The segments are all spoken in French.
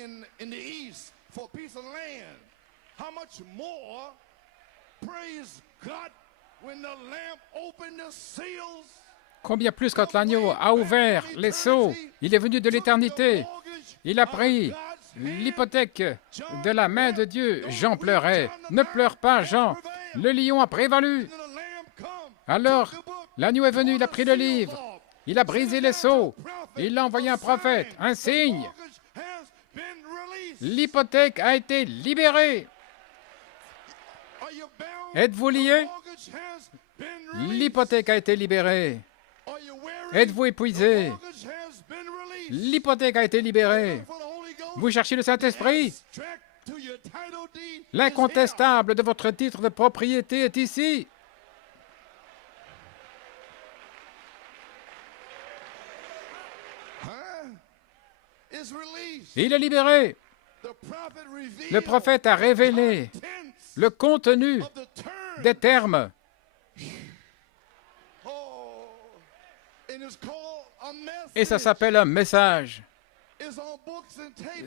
in the east for a piece of land. How much more, praise God, when the Lamb opened the seals? Combien plus quand l'agneau a ouvert les sceaux, il est venu de l'éternité. Il a pris l'hypothèque de la main de Dieu. Jean pleurait. Ne pleure pas, Jean. Le lion a prévalu. Alors, l'agneau est venu, il a pris le livre. Il a brisé les sceaux. Il a envoyé un prophète, un signe. L'hypothèque a été libérée. Êtes-vous liés? L'hypothèque a été libérée. Êtes-vous épuisé? L'hypothèque a été libérée. Vous cherchez le Saint-Esprit? L'incontestable de votre titre de propriété est ici. Il est libéré. Le prophète a révélé le contenu des termes. Et ça s'appelle un message.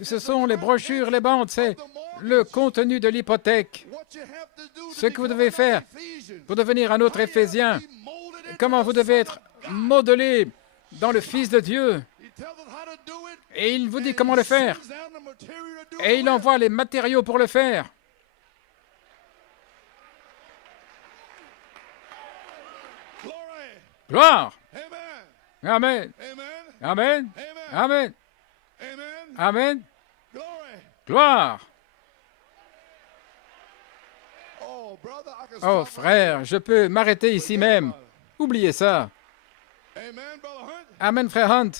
Ce sont les brochures, les bandes, c'est le contenu de l'hypothèque. Ce que vous devez faire pour devenir un autre Éphésien, comment vous devez être modelé dans le Fils de Dieu. Et il vous dit comment le faire. Et il envoie les matériaux pour le faire. Gloire. Amen. Amen. Amen. Amen. Gloire. Oh frère, je peux m'arrêter ici même. Oubliez ça. Amen, frère Hunt.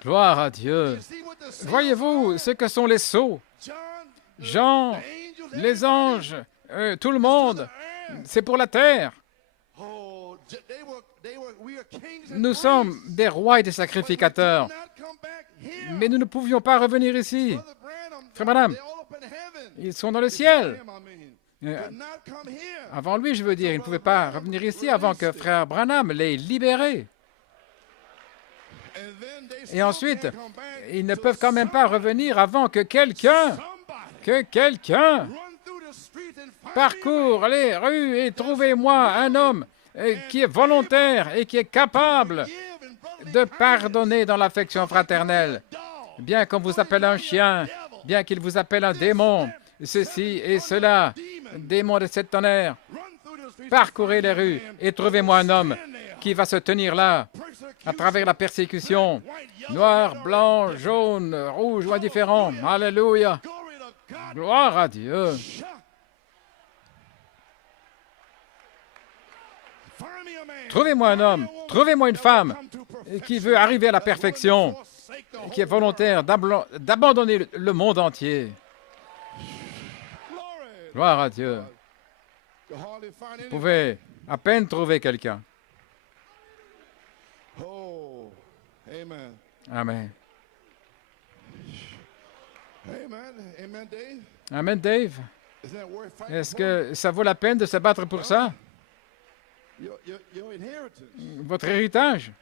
Gloire à Dieu. Voyez-vous ce que sont les sceaux? Jean, les anges, tout le monde, c'est pour la terre. Nous sommes des rois et des sacrificateurs, mais nous ne pouvions pas revenir ici. Frère Branham, ils sont dans le ciel. Avant lui, je veux dire, ils ne pouvaient pas revenir ici avant que frère Branham l'ait libéré. Et ensuite, ils ne peuvent quand même pas revenir avant que quelqu'un parcourt les rues et trouvez-moi un homme qui est volontaire et qui est capable de pardonner dans l'affection fraternelle. Bien qu'on vous appelle un chien, bien qu'il vous appelle un démon, ceci et cela, démon de sept tonnerres, parcourez les rues et trouvez-moi un homme qui va se tenir là à travers la persécution, noir, blanc, jaune, rouge ou indifférent. Alléluia. Gloire à Dieu. Trouvez-moi un homme, trouvez-moi une femme qui veut arriver à la perfection, qui est volontaire d'abandonner le monde entier. Gloire à Dieu. Vous pouvez à peine trouver quelqu'un. Amen. Amen, Dave. Est-ce que ça vaut la peine de se battre pour ça? Votre héritage?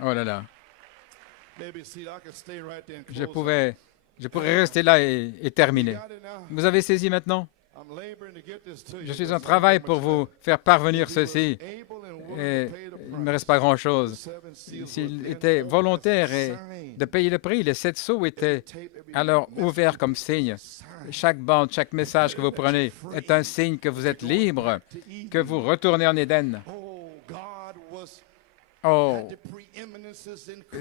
Oh là là. Je pourrais rester là et terminer. Vous avez saisi maintenant? Je suis en travail pour vous faire parvenir ceci. Et il ne me reste pas grand-chose. S'il était volontaire et de payer le prix, les 7 sceaux étaient alors ouverts comme signe. Chaque bande, chaque message que vous prenez est un signe que vous êtes libre, que vous retournez en Éden. Oh,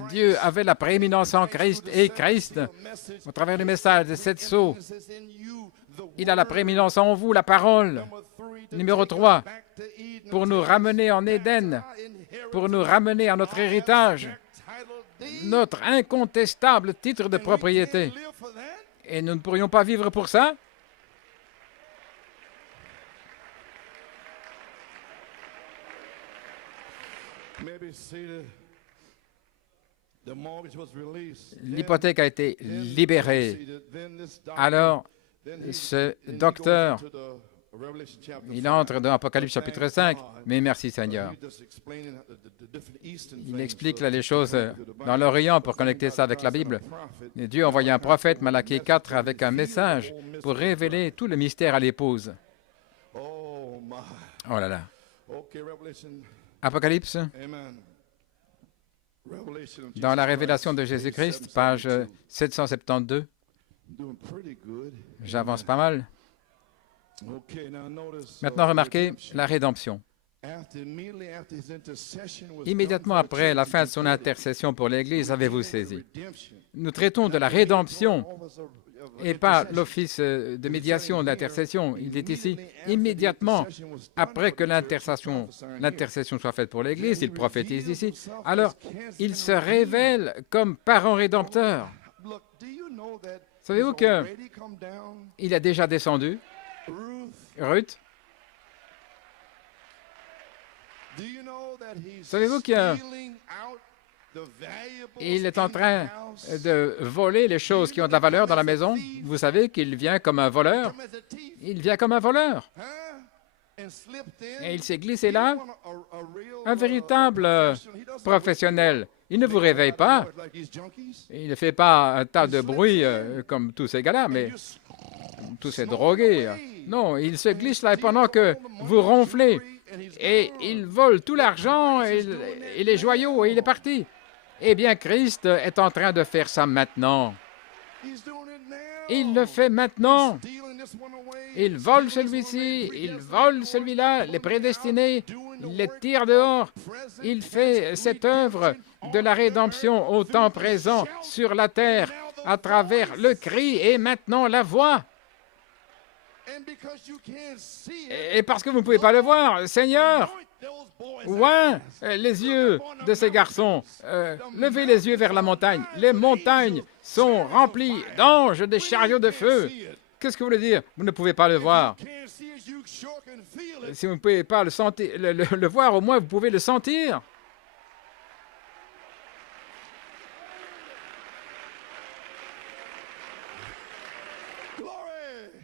Dieu avait la prééminence en Christ et Christ, au travers du message de 7 sceaux, il a la prééminence en vous, la parole. Numéro 3, pour nous ramener en Éden, pour nous ramener à notre héritage, notre incontestable titre de propriété. Et nous ne pourrions pas vivre pour ça? L'hypothèque a été libérée. Alors, ce docteur, il entre dans Apocalypse chapitre 5, mais merci Seigneur. Il explique là les choses dans l'Orient pour connecter ça avec la Bible. Et Dieu a envoyé un prophète, Malachie 4, avec un message pour révéler tout le mystère à l'épouse. Oh là là. Apocalypse, dans la révélation de Jésus-Christ, page 772. J'avance pas mal. Maintenant, remarquez la rédemption. Immédiatement après la fin de son intercession pour l'Église, avez-vous saisi? Nous traitons de la rédemption et pas l'office de médiation, d'intercession. Il est ici. Immédiatement après que l'intercession soit faite pour l'Église, il prophétise ici. Alors, il se révèle comme parent rédempteur. Savez-vous qu'il a déjà descendu? Ruth? Savez-vous qu'il est en train de voler les choses qui ont de la valeur dans la maison? Vous savez qu'il vient comme un voleur? Il vient comme un voleur. Et il s'est glissé là. Un véritable professionnel. Il ne vous réveille pas. Il ne fait pas un tas de bruit comme tous ces gars-là, mais tous ces drogués. Non, il se glisse là et pendant que vous ronflez, et il vole tout l'argent et les joyaux et il est parti. Eh bien, Christ est en train de faire ça maintenant. Il le fait maintenant. Il vole celui-ci, il vole celui-là, les prédestinés, il les tire dehors. Il fait cette œuvre de la rédemption au temps présent sur la terre à travers le cri et maintenant la voix. Et parce que vous ne pouvez pas le voir, Seigneur, oint les yeux de ces garçons, levez les yeux vers la montagne. Les montagnes sont remplies d'anges, des chariots de feu. Qu'est-ce que vous voulez dire? Vous ne pouvez pas le voir. Si vous ne pouvez pas le sentir, le voir, au moins vous pouvez le sentir.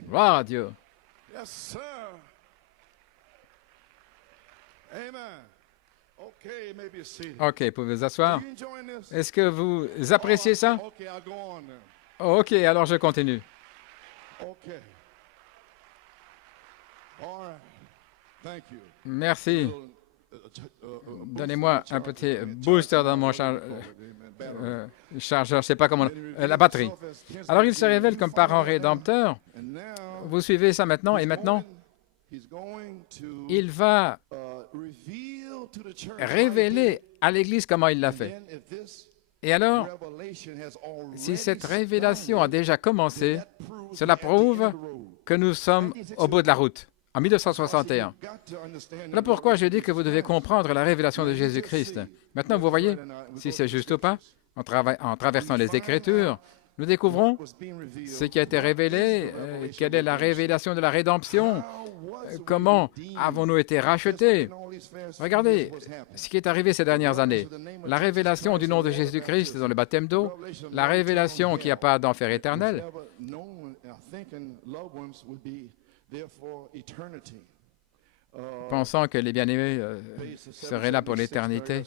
Gloire à Dieu. OK, vous pouvez vous asseoir. Est-ce que vous appréciez ça? OK, alors je continue. Merci. Donnez-moi un petit booster dans mon chargeur, je ne sais pas comment, la batterie. Alors, il se révèle comme parent rédempteur. Vous suivez ça maintenant? Et maintenant, il va révéler à l'Église comment il l'a fait. Et alors, si cette révélation a déjà commencé, cela prouve que nous sommes au bout de la route, en 1961. Voilà pourquoi je dis que vous devez comprendre la révélation de Jésus-Christ. Maintenant, vous voyez, si c'est juste ou pas, en traversant les Écritures, nous découvrons ce qui a été révélé, quelle est la révélation de la rédemption, comment avons-nous été rachetés. Regardez ce qui est arrivé ces dernières années. La révélation du nom de Jésus-Christ dans le baptême d'eau, la révélation qu'il n'y a pas d'enfer éternel. Pensant que les bien-aimés seraient là pour l'éternité.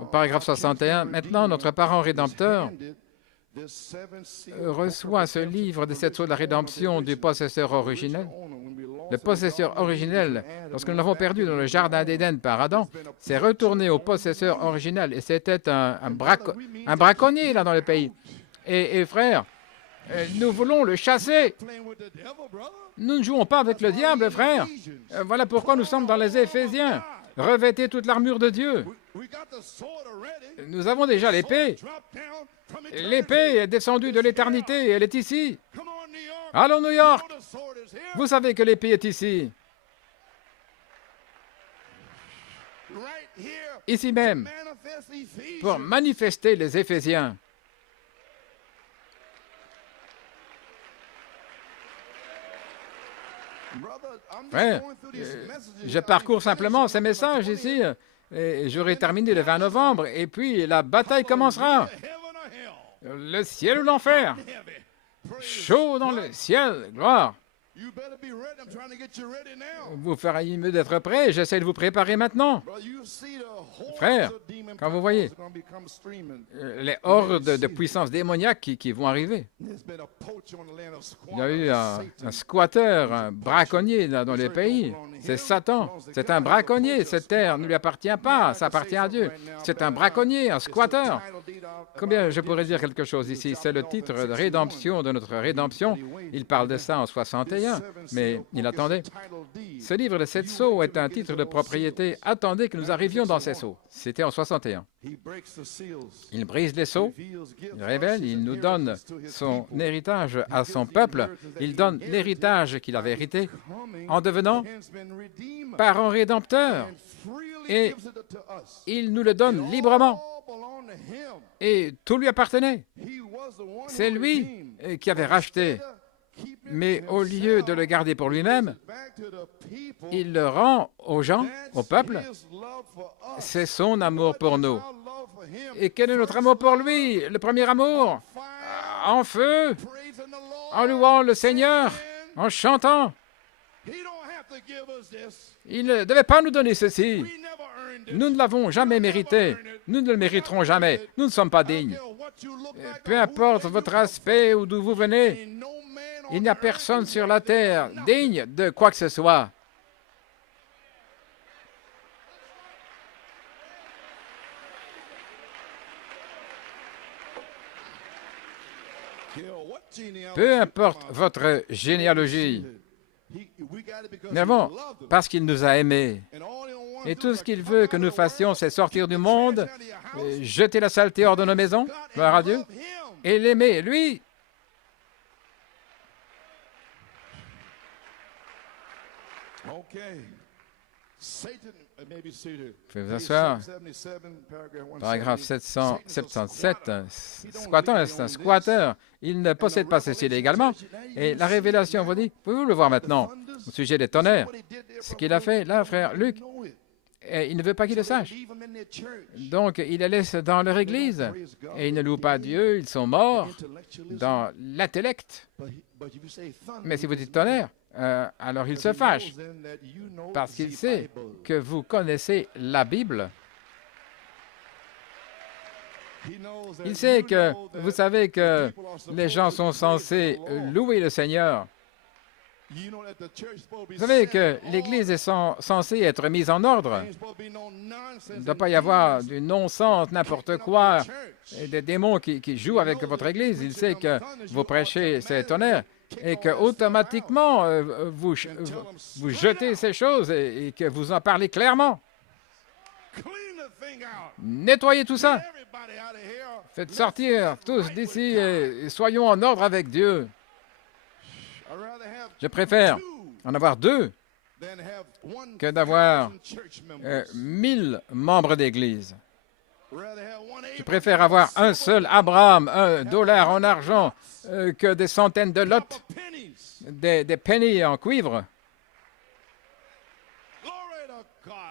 Au paragraphe 61, maintenant, notre parent rédempteur reçoit ce livre des 7 sceaux de la rédemption du possesseur originel. Le possesseur originel, lorsque nous l'avons perdu dans le jardin d'Éden par Adam, s'est retourné au possesseur originel et c'était un braconnier là dans le pays. Et frère, nous voulons le chasser. Nous ne jouons pas avec le diable, frère. Voilà pourquoi nous sommes dans les Éphésiens. Revêtez toute l'armure de Dieu. Nous avons déjà l'épée. L'épée est descendue de l'éternité et elle est ici. Allons, New York. Vous savez que l'épée est ici. Ici même, pour manifester les Éphésiens. Frère, je parcours simplement ces messages ici. et j'aurai terminé le 20 novembre, et puis la bataille commencera. Le ciel ou l'enfer. Chaud dans le ciel, gloire. Vous feriez mieux d'être prêt. J'essaie de vous préparer maintenant. Frère, quand vous voyez les hordes de puissances démoniaques qui vont arriver. Il y a eu un squatteur, un braconnier là, dans les pays. C'est Satan. C'est un braconnier. Cette terre ne lui appartient pas. Ça appartient à Dieu. C'est un braconnier, un squatteur. Combien je pourrais dire quelque chose ici? C'est le titre de rédemption de notre rédemption. Il parle de ça en 61. Mais il attendait. Ce livre de 7 sceaux est un titre de propriété. Attendez que nous arrivions dans ces sceaux. C'était en 61. Il brise les sceaux, il révèle, il nous donne son héritage à son peuple. Il donne l'héritage qu'il avait hérité en devenant parent rédempteur. Et il nous le donne librement. Et tout lui appartenait. C'est lui qui avait racheté. Mais au lieu de le garder pour lui-même, il le rend aux gens, au peuple. C'est son amour pour nous. Et quel est notre amour pour lui? Le premier amour, en feu, en louant le Seigneur, en chantant. Il ne devait pas nous donner ceci. Nous ne l'avons jamais mérité. Nous ne le mériterons jamais. Nous ne sommes pas dignes. Peu importe votre aspect ou d'où vous venez, il n'y a personne sur la terre digne de quoi que ce soit. Peu importe votre généalogie, nous avons, parce qu'il nous a aimés. Et tout ce qu'il veut que nous fassions, c'est sortir du monde, jeter la saleté hors de nos maisons, gloire à Dieu, et l'aimer, lui. Pouvez vous asseoir. Paragraphe 777. Squattant est un squatteur. Il ne possède pas ceci légalement. Et la révélation vous dit, pouvez-vous le voir maintenant, au sujet des tonnerres? Ce qu'il a fait, là, frère Luc, et il ne veut pas qu'il le sache. Donc, il les laisse dans leur église. Et ils ne louent pas Dieu, ils sont morts dans l'intellect. Mais si vous dites tonnerre, alors il se fâche, parce qu'il sait que vous connaissez la Bible. Il sait que vous savez que les gens sont censés louer le Seigneur. Vous savez que l'Église est censée être mise en ordre. Il ne doit pas y avoir du non-sens, n'importe quoi, et des démons qui jouent avec votre Église. Il sait que vous prêchez ces tonnerres et que automatiquement vous jetez ces choses et que vous en parlez clairement. Nettoyez tout ça. Faites sortir tous d'ici et soyons en ordre avec Dieu. Je préfère en avoir 2 que d'avoir 1000 membres d'Église. Je préfère avoir un seul Abraham, $1 en argent, que des centaines de lots, des pennies en cuivre.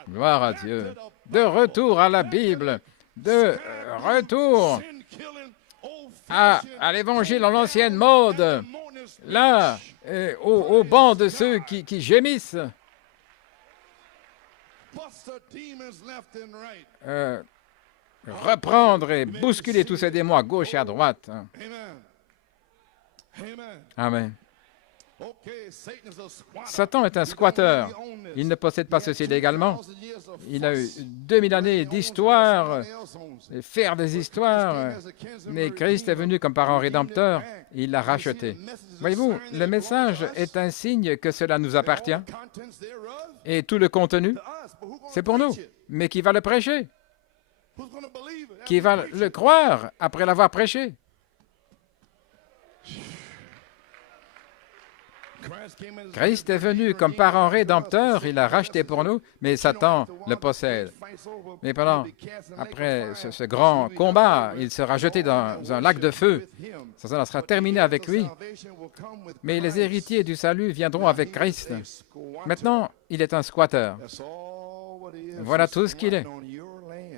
Gloire à Dieu. De retour à la Bible, de retour à l'Évangile en l'ancienne mode, là, au banc de ceux qui gémissent. Reprendre et bousculer tous ces démons à gauche et à droite. Amen. Satan est un squatteur. Il ne possède pas ceci légalement. Il a eu 2000 années d'histoire, et faire des histoires, mais Christ est venu comme parent rédempteur, il l'a racheté. Voyez-vous, le message est un signe que cela nous appartient, et tout le contenu, c'est pour nous. Mais qui va le prêcher? Qui va le croire après l'avoir prêché? Christ est venu comme parent rédempteur, il l'a racheté pour nous, mais Satan le possède. Mais après ce grand combat, il sera jeté dans un lac de feu. Ça sera terminé avec lui. Mais les héritiers du salut viendront avec Christ. Maintenant, il est un squatteur. Voilà tout ce qu'il est.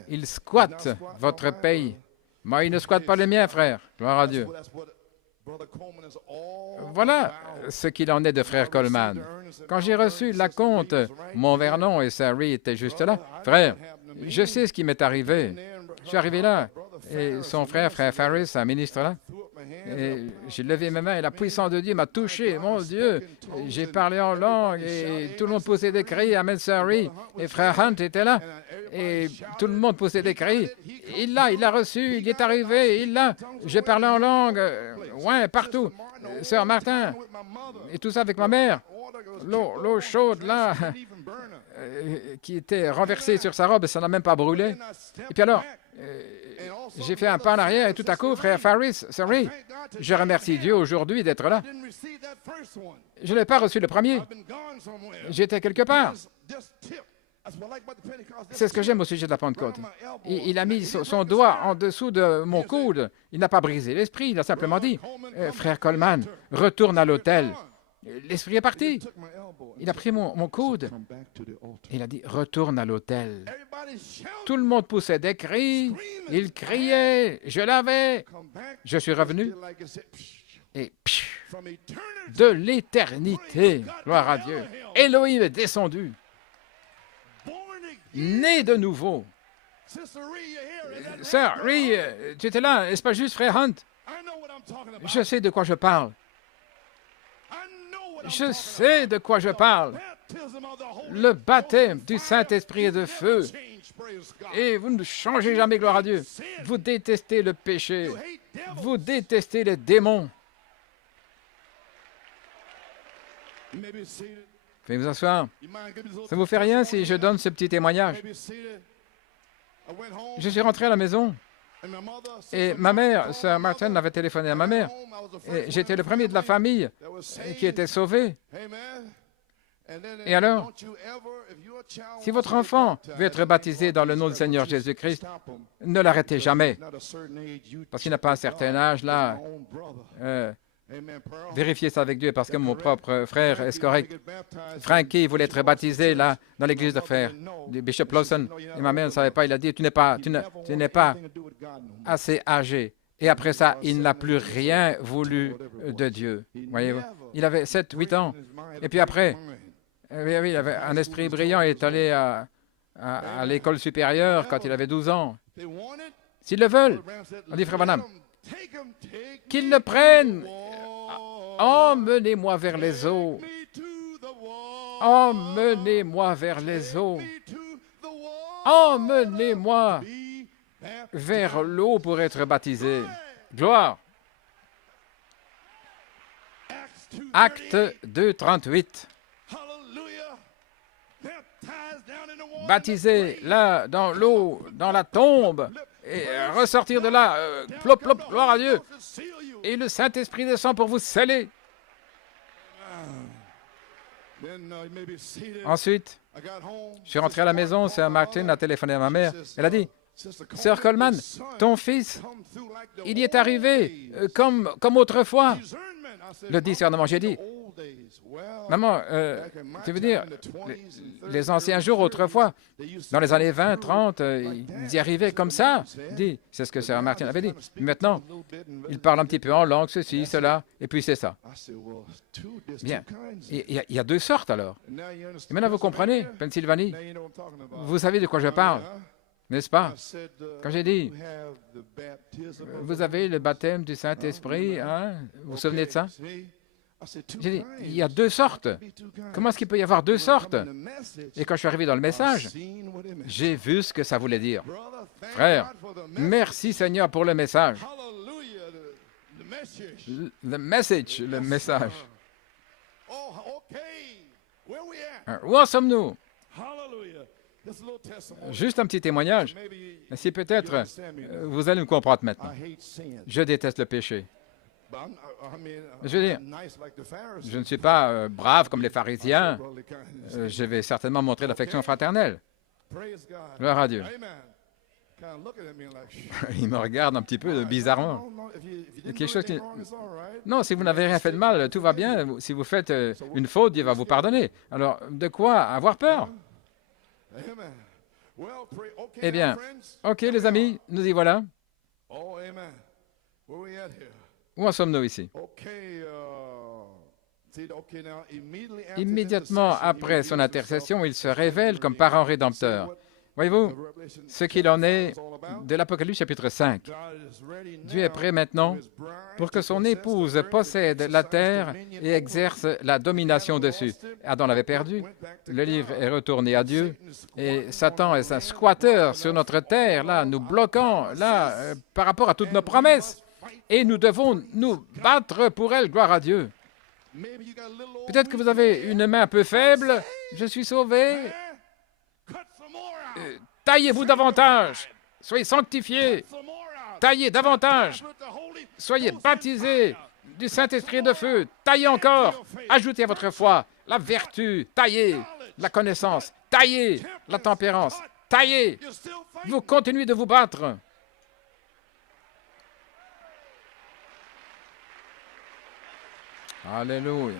Ils squattent votre pays. Moi, ils ne squattent pas les miens, frère. Gloire à Dieu. Voilà ce qu'il en est de frère Coleman. Quand j'ai reçu l'acompte, mon Vernon et Sari étaient juste là. Frère, je sais ce qui m'est arrivé. Je suis arrivé là, et son frère Faris, un ministre là, et j'ai levé mes mains, et la puissance de Dieu m'a touché. Mon Dieu, j'ai parlé en langue, et tout le monde poussait des cris. Amen, Sari, et frère Hunt était là, et tout le monde poussait des cris. Il l'a reçu, il est arrivé, il l'a. J'ai parlé en langue, ouais, partout. Sœur Martin, et tout ça avec ma mère. L'eau chaude, là, qui était renversée sur sa robe, ça n'a même pas brûlé. Et puis alors, j'ai fait un pas en arrière, et tout à coup, frère Faris, sorry, je remercie Dieu aujourd'hui d'être là. Je n'ai pas reçu le premier. J'étais quelque part. C'est ce que j'aime au sujet de la Pentecôte. Il a mis son doigt en dessous de mon coude. Il n'a pas brisé l'esprit, il a simplement dit, frère Coleman, retourne à l'autel. L'esprit est parti. Il a pris mon coude. Il a dit, retourne à l'autel. Tout le monde poussait des cris. Il criait. Je l'avais. Je suis revenu. Et de l'éternité, gloire à Dieu, Elohim est descendu. Né de nouveau. Sœur, Ree, tu étais là, n'est-ce pas juste, frère Hunt? Je sais de quoi je parle. Je sais de quoi je parle. Le baptême du Saint-Esprit et de feu. Et vous ne changez jamais, gloire à Dieu. Vous détestez le péché. Vous détestez les démons. Veuillez vous asseoir. Ça ne vous fait rien si je donne ce petit témoignage? Je suis rentré à la maison et ma mère, sœur Martin, avait téléphoné à ma mère. Et j'étais le premier de la famille qui était sauvé. Et alors, si votre enfant veut être baptisé dans le nom du Seigneur Jésus-Christ, ne l'arrêtez jamais. Parce qu'il n'a pas un certain âge, là. Vérifiez ça avec Dieu, parce que mon propre frère, est-ce correct? Frankie voulait être baptisé là, dans l'église de frère, du Bishop Lawson. Et ma mère ne savait pas, il a dit, tu n'es pas assez âgé. Et après ça, il n'a plus rien voulu de Dieu. Voyez-vous? Il avait 7-8 ans. Et puis après, oui, il avait un esprit brillant, il est allé à l'école supérieure quand il avait 12 ans. S'ils le veulent, on dit, frère Branham, qu'ils le prennent. Emmenez-moi vers les eaux. Emmenez-moi vers les eaux. Emmenez-moi vers l'eau pour être baptisé. Gloire. Acte 2, 38. Baptisé là, dans l'eau, dans la tombe, et ressortir de là, plop, plop, gloire à Dieu. Et le Saint-Esprit descend pour vous sceller. Ensuite, je suis rentré à la maison, sœur Martin a téléphoné à ma mère. Elle a dit, sœur Coleman, ton fils, il y est arrivé comme autrefois. Le discernement, j'ai dit, maman, tu veux dire, les anciens jours autrefois, dans les années 20, 30, ils y arrivaient comme ça. Dit, c'est ce que sœur Martin avait dit. Maintenant, ils parlent un petit peu en langue, ceci, cela, et puis c'est ça. Bien. Il y a deux sortes alors. Et maintenant, vous comprenez, Pennsylvanie, vous savez de quoi je parle, n'est-ce pas? Quand j'ai dit, vous avez le baptême du Saint-Esprit, hein? Vous vous souvenez de ça? J'ai dit, il y a deux sortes. Comment est-ce qu'il peut y avoir deux sortes? Et quand je suis arrivé dans le message, j'ai vu ce que ça voulait dire. Frère, merci Seigneur pour le message. Le message. Où en sommes-nous? Juste un petit témoignage. Si peut-être vous allez me comprendre maintenant. Je déteste le péché. Je veux dire, je ne suis pas brave comme les pharisiens. Je vais certainement montrer l'affection fraternelle. Gloire à Dieu. Il me regarde un petit peu bizarrement. Quelque chose qui... Non, si vous n'avez rien fait de mal, tout va bien. Si vous faites une faute, Dieu va vous pardonner. Alors, de quoi avoir peur? Eh bien, ok les amis, nous y voilà. Où en sommes-nous ici? Immédiatement après son intercession, il se révèle comme parent rédempteur. Voyez-vous ce qu'il en est de l'Apocalypse chapitre 5. Dieu est prêt maintenant pour que son épouse possède la terre et exerce la domination dessus. Adam l'avait perdu, le livre est retourné à Dieu, et Satan est un squatteur sur notre terre, là, nous bloquant, là, par rapport à toutes nos promesses. Et nous devons nous battre pour elle, gloire à Dieu. Peut-être que vous avez une main un peu faible, je suis sauvé. Taillez-vous davantage, soyez sanctifiés, taillez davantage, soyez baptisés du Saint-Esprit et de feu, taillez encore, ajoutez à votre foi la vertu, taillez la connaissance, taillez la tempérance, taillez, vous continuez de vous battre. Alléluia.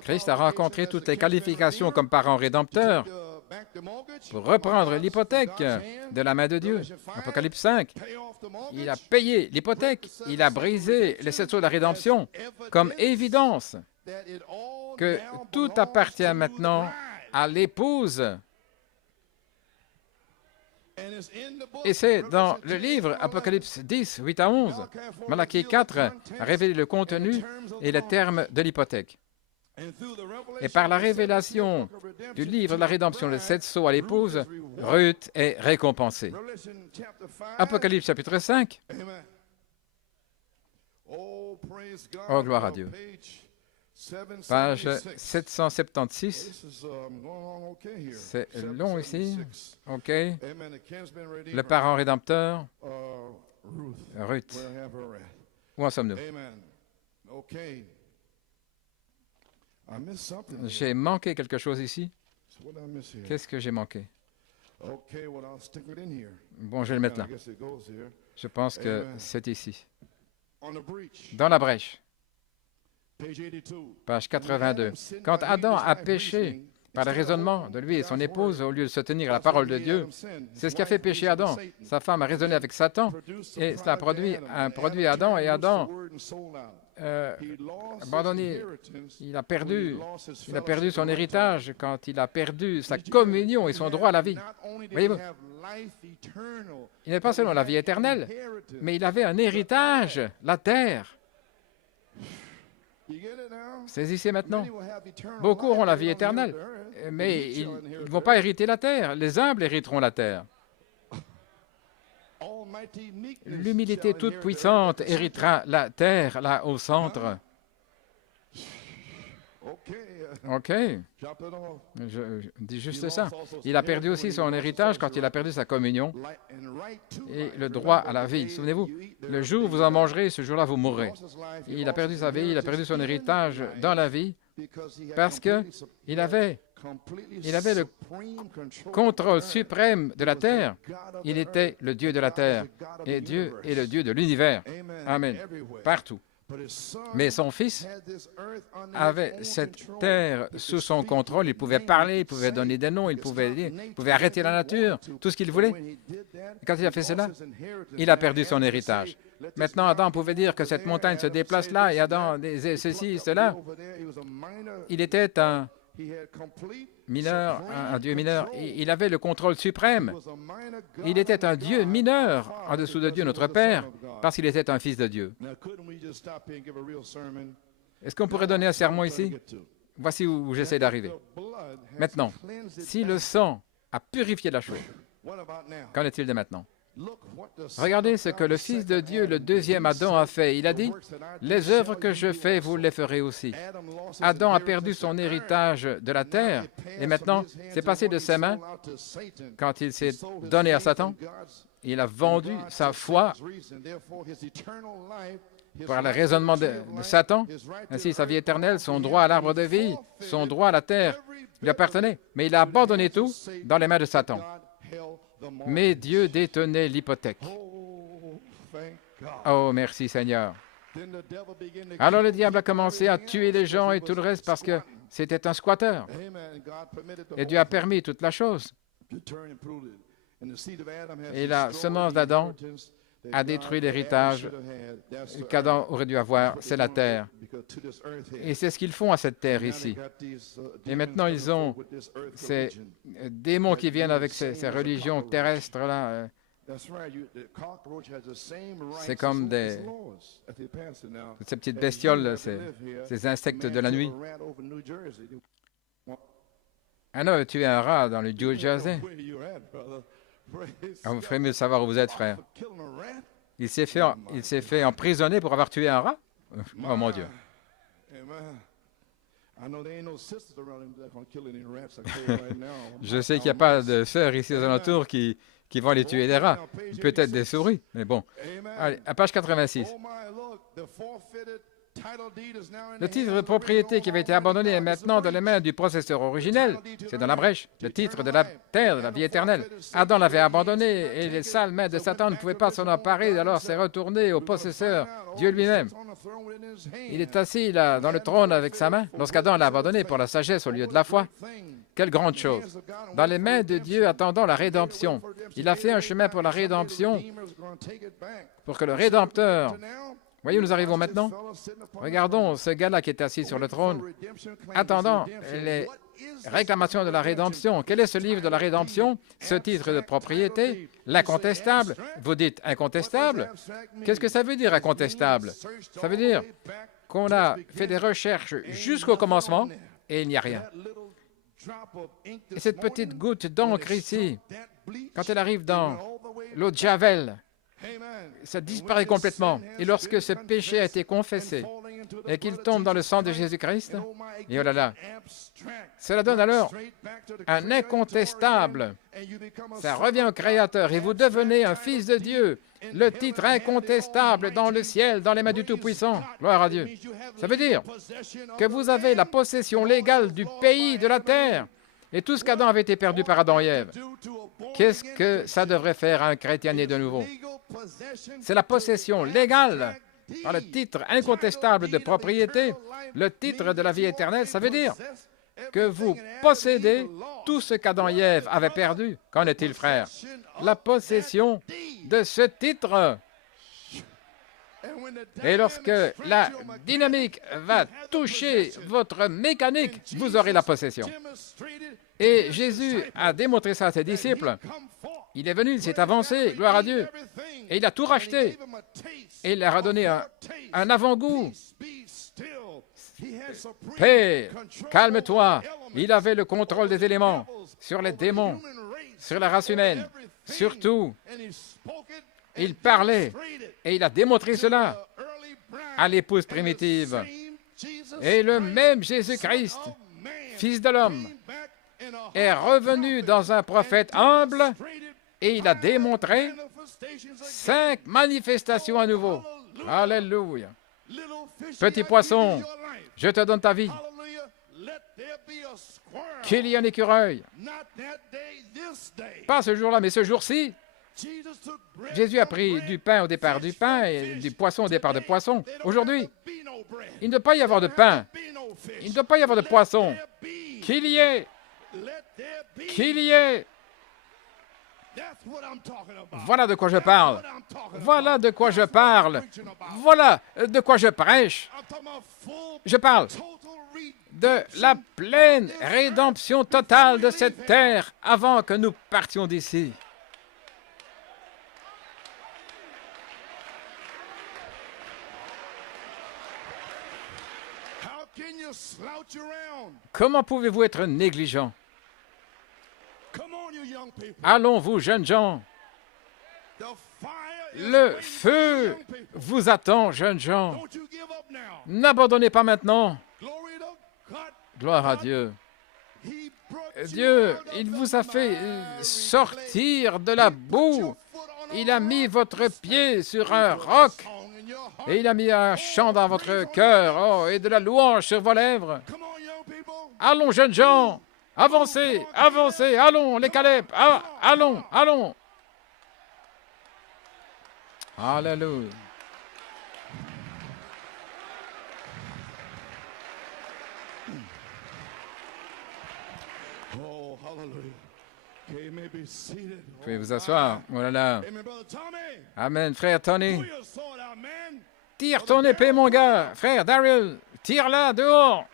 Christ a rencontré toutes les qualifications comme parent rédempteur pour reprendre l'hypothèque de la main de Dieu. Apocalypse 5. Il a payé l'hypothèque, il a brisé les 7 sceaux de la rédemption comme évidence que tout appartient maintenant à l'épouse. Et c'est dans le livre Apocalypse 10, 8 à 11. Malachie 4 a révélé le contenu et les termes de l'hypothèque. Et par la révélation du livre de la rédemption, les 7 sceaux à l'épouse, Ruth est récompensée. Apocalypse chapitre 5. Oh, gloire à Dieu. Page 776. C'est long ici. OK. Le parent rédempteur, Ruth. Où en sommes-nous? J'ai manqué quelque chose ici. Qu'est-ce que j'ai manqué? Bon, je vais le mettre là. Je pense que c'est ici. Dans la brèche. Page 82. Quand Adam a péché par le raisonnement de lui et son épouse, au lieu de se tenir à la parole de Dieu, c'est ce qui a fait pécher Adam. Sa femme a raisonné avec Satan et cela a produit Adam, et Adam abandonné. Il a perdu son héritage quand il a perdu sa communion et son droit à la vie. Voyez-vous, il n'est pas seulement la vie éternelle, mais il avait un héritage, la terre. Saisissez maintenant. Beaucoup auront la vie éternelle, mais ils ne vont pas hériter la terre. Les humbles hériteront la terre. L'humilité toute puissante héritera la terre, là au centre. OK. Je dis juste ça. Il a perdu aussi son héritage quand il a perdu sa communion et le droit à la vie. Souvenez-vous, le jour où vous en mangerez, ce jour-là, vous mourrez. Il a perdu sa vie, il a perdu son héritage dans la vie parce qu'il avait le contrôle suprême de la terre. Il était le Dieu de la terre et Dieu est le Dieu de l'univers. Amen. Partout. Mais son fils avait cette terre sous son contrôle. Il pouvait parler, il pouvait donner des noms, il pouvait arrêter la nature, tout ce qu'il voulait. Et quand il a fait cela, il a perdu son héritage. Maintenant, Adam pouvait dire que cette montagne se déplace là, et Adam, ceci, cela. Il était un mineur, un Dieu mineur. Il avait le contrôle suprême. Il était un Dieu mineur en dessous de Dieu, notre Père, parce qu'il était un fils de Dieu. Est-ce qu'on pourrait donner un sermon ici? Voici où j'essaie d'arriver. Maintenant, si le sang a purifié la chose, qu'en est-il de maintenant? Regardez ce que le Fils de Dieu, le deuxième Adam, a fait. Il a dit, « Les œuvres que je fais, vous les ferez aussi. » Adam a perdu son héritage de la terre, et maintenant, c'est passé de ses mains quand il s'est donné à Satan. Il a vendu sa foi par le raisonnement de Satan. Ainsi, sa vie éternelle, son droit à l'arbre de vie, son droit à la terre lui appartenait. Mais il a abandonné tout dans les mains de Satan. Mais Dieu détenait l'hypothèque. Oh, merci Seigneur. Alors le diable a commencé à tuer les gens et tout le reste parce que c'était un squatteur. Et Dieu a permis toute la chose. Et la semence d'Adam a détruit l'héritage qu'Adam aurait dû avoir, c'est la terre. Et c'est ce qu'ils font à cette terre ici. Et maintenant, ils ont ces démons qui viennent avec ces religions terrestres-là. C'est comme ces petites bestioles, ces insectes de la nuit. Un homme a tué un rat dans le New Jersey. Vous ferez mieux de savoir où vous êtes, frère. Il s'est fait emprisonner pour avoir tué un rat? Oh mon Dieu. Je sais qu'il n'y a pas de sœurs ici aux alentours qui vont aller tuer des rats. Peut-être des souris, mais bon. Allez, à page 86. Le titre de propriété qui avait été abandonné est maintenant dans les mains du possesseur originel. C'est dans la brèche. Le titre de la terre, de la vie éternelle. Adam l'avait abandonné et les sales mains de Satan ne pouvaient pas s'en emparer, alors c'est retourné au possesseur, Dieu lui-même. Il est assis là, dans le trône avec sa main, lorsqu'Adam l'a abandonné pour la sagesse au lieu de la foi. Quelle grande chose! Dans les mains de Dieu attendant la rédemption. Il a fait un chemin pour la rédemption, pour que le Rédempteur... Voyez où nous arrivons maintenant? Regardons ce gars-là qui est assis sur le trône, attendant les réclamations de la rédemption. Quel est ce livre de la rédemption? Ce titre de propriété, l'incontestable. Vous dites incontestable? Qu'est-ce que ça veut dire incontestable? Ça veut dire qu'on a fait des recherches jusqu'au commencement et il n'y a rien. Et cette petite goutte d'encre ici, quand elle arrive dans l'eau de Javel, ça disparaît complètement. Et lorsque ce péché a été confessé et qu'il tombe dans le sang de Jésus-Christ, et oh là là, cela donne alors un incontestable. Ça revient au Créateur et vous devenez un fils de Dieu. Le titre incontestable dans le ciel, dans les mains du Tout-Puissant. Gloire à Dieu. Ça veut dire que vous avez la possession légale du pays, de la terre. Et tout ce qu'Adam avait été perdu par Adam et Ève. Qu'est-ce que ça devrait faire à un chrétien né de nouveau? C'est la possession légale par le titre incontestable de propriété, le titre de la vie éternelle. Ça veut dire que vous possédez tout ce qu'Adam et Ève avaient perdu. Qu'en est-il, frère? La possession de ce titre. Et lorsque la dynamique va toucher votre mécanique, vous aurez la possession. Et Jésus a démontré ça à ses disciples. Il est venu, il s'est avancé, gloire à Dieu, et il a tout racheté. Et il leur a donné un avant-goût. Paix, calme-toi. Il avait le contrôle des éléments sur les démons, sur la race humaine, surtout. Il parlait et il a démontré cela à l'épouse primitive. Et le même Jésus-Christ, Fils de l'homme, est revenu dans un prophète humble et il a démontré 5 manifestations à nouveau. Alléluia. Petit poisson, je te donne ta vie. Qu'il y ait un écureuil. Pas ce jour-là, mais ce jour-ci. Jésus a pris du pain au départ du pain et du poisson au départ de poisson. Aujourd'hui, il ne doit pas y avoir de pain. Il ne doit pas y avoir de poisson. Qu'il y ait. Qu'il y ait. Voilà de quoi je parle. Voilà de quoi je parle. Voilà de quoi je prêche. Je parle de la pleine rédemption totale de cette terre avant que nous partions d'ici. Comment pouvez-vous être négligent? Allons, vous, jeunes gens. Le feu vous attend, jeunes gens. N'abandonnez pas maintenant. Gloire à Dieu. Dieu, il vous a fait sortir de la boue. Il a mis votre pied sur un roc. Et il a mis un chant dans votre cœur, et de la louange sur vos lèvres. Allons, jeunes gens, avancez, avancez, allons, les Caleb, allons, allons. Alléluia. Hallelujah. Okay, you may be seated. Vous pouvez vous asseoir. Oh là là. Amen, brother Tommy. Amen, frère Tony. Pull your sword out, man. Tire ton épée, mon gars. Frère Daryl, tire-la dehors.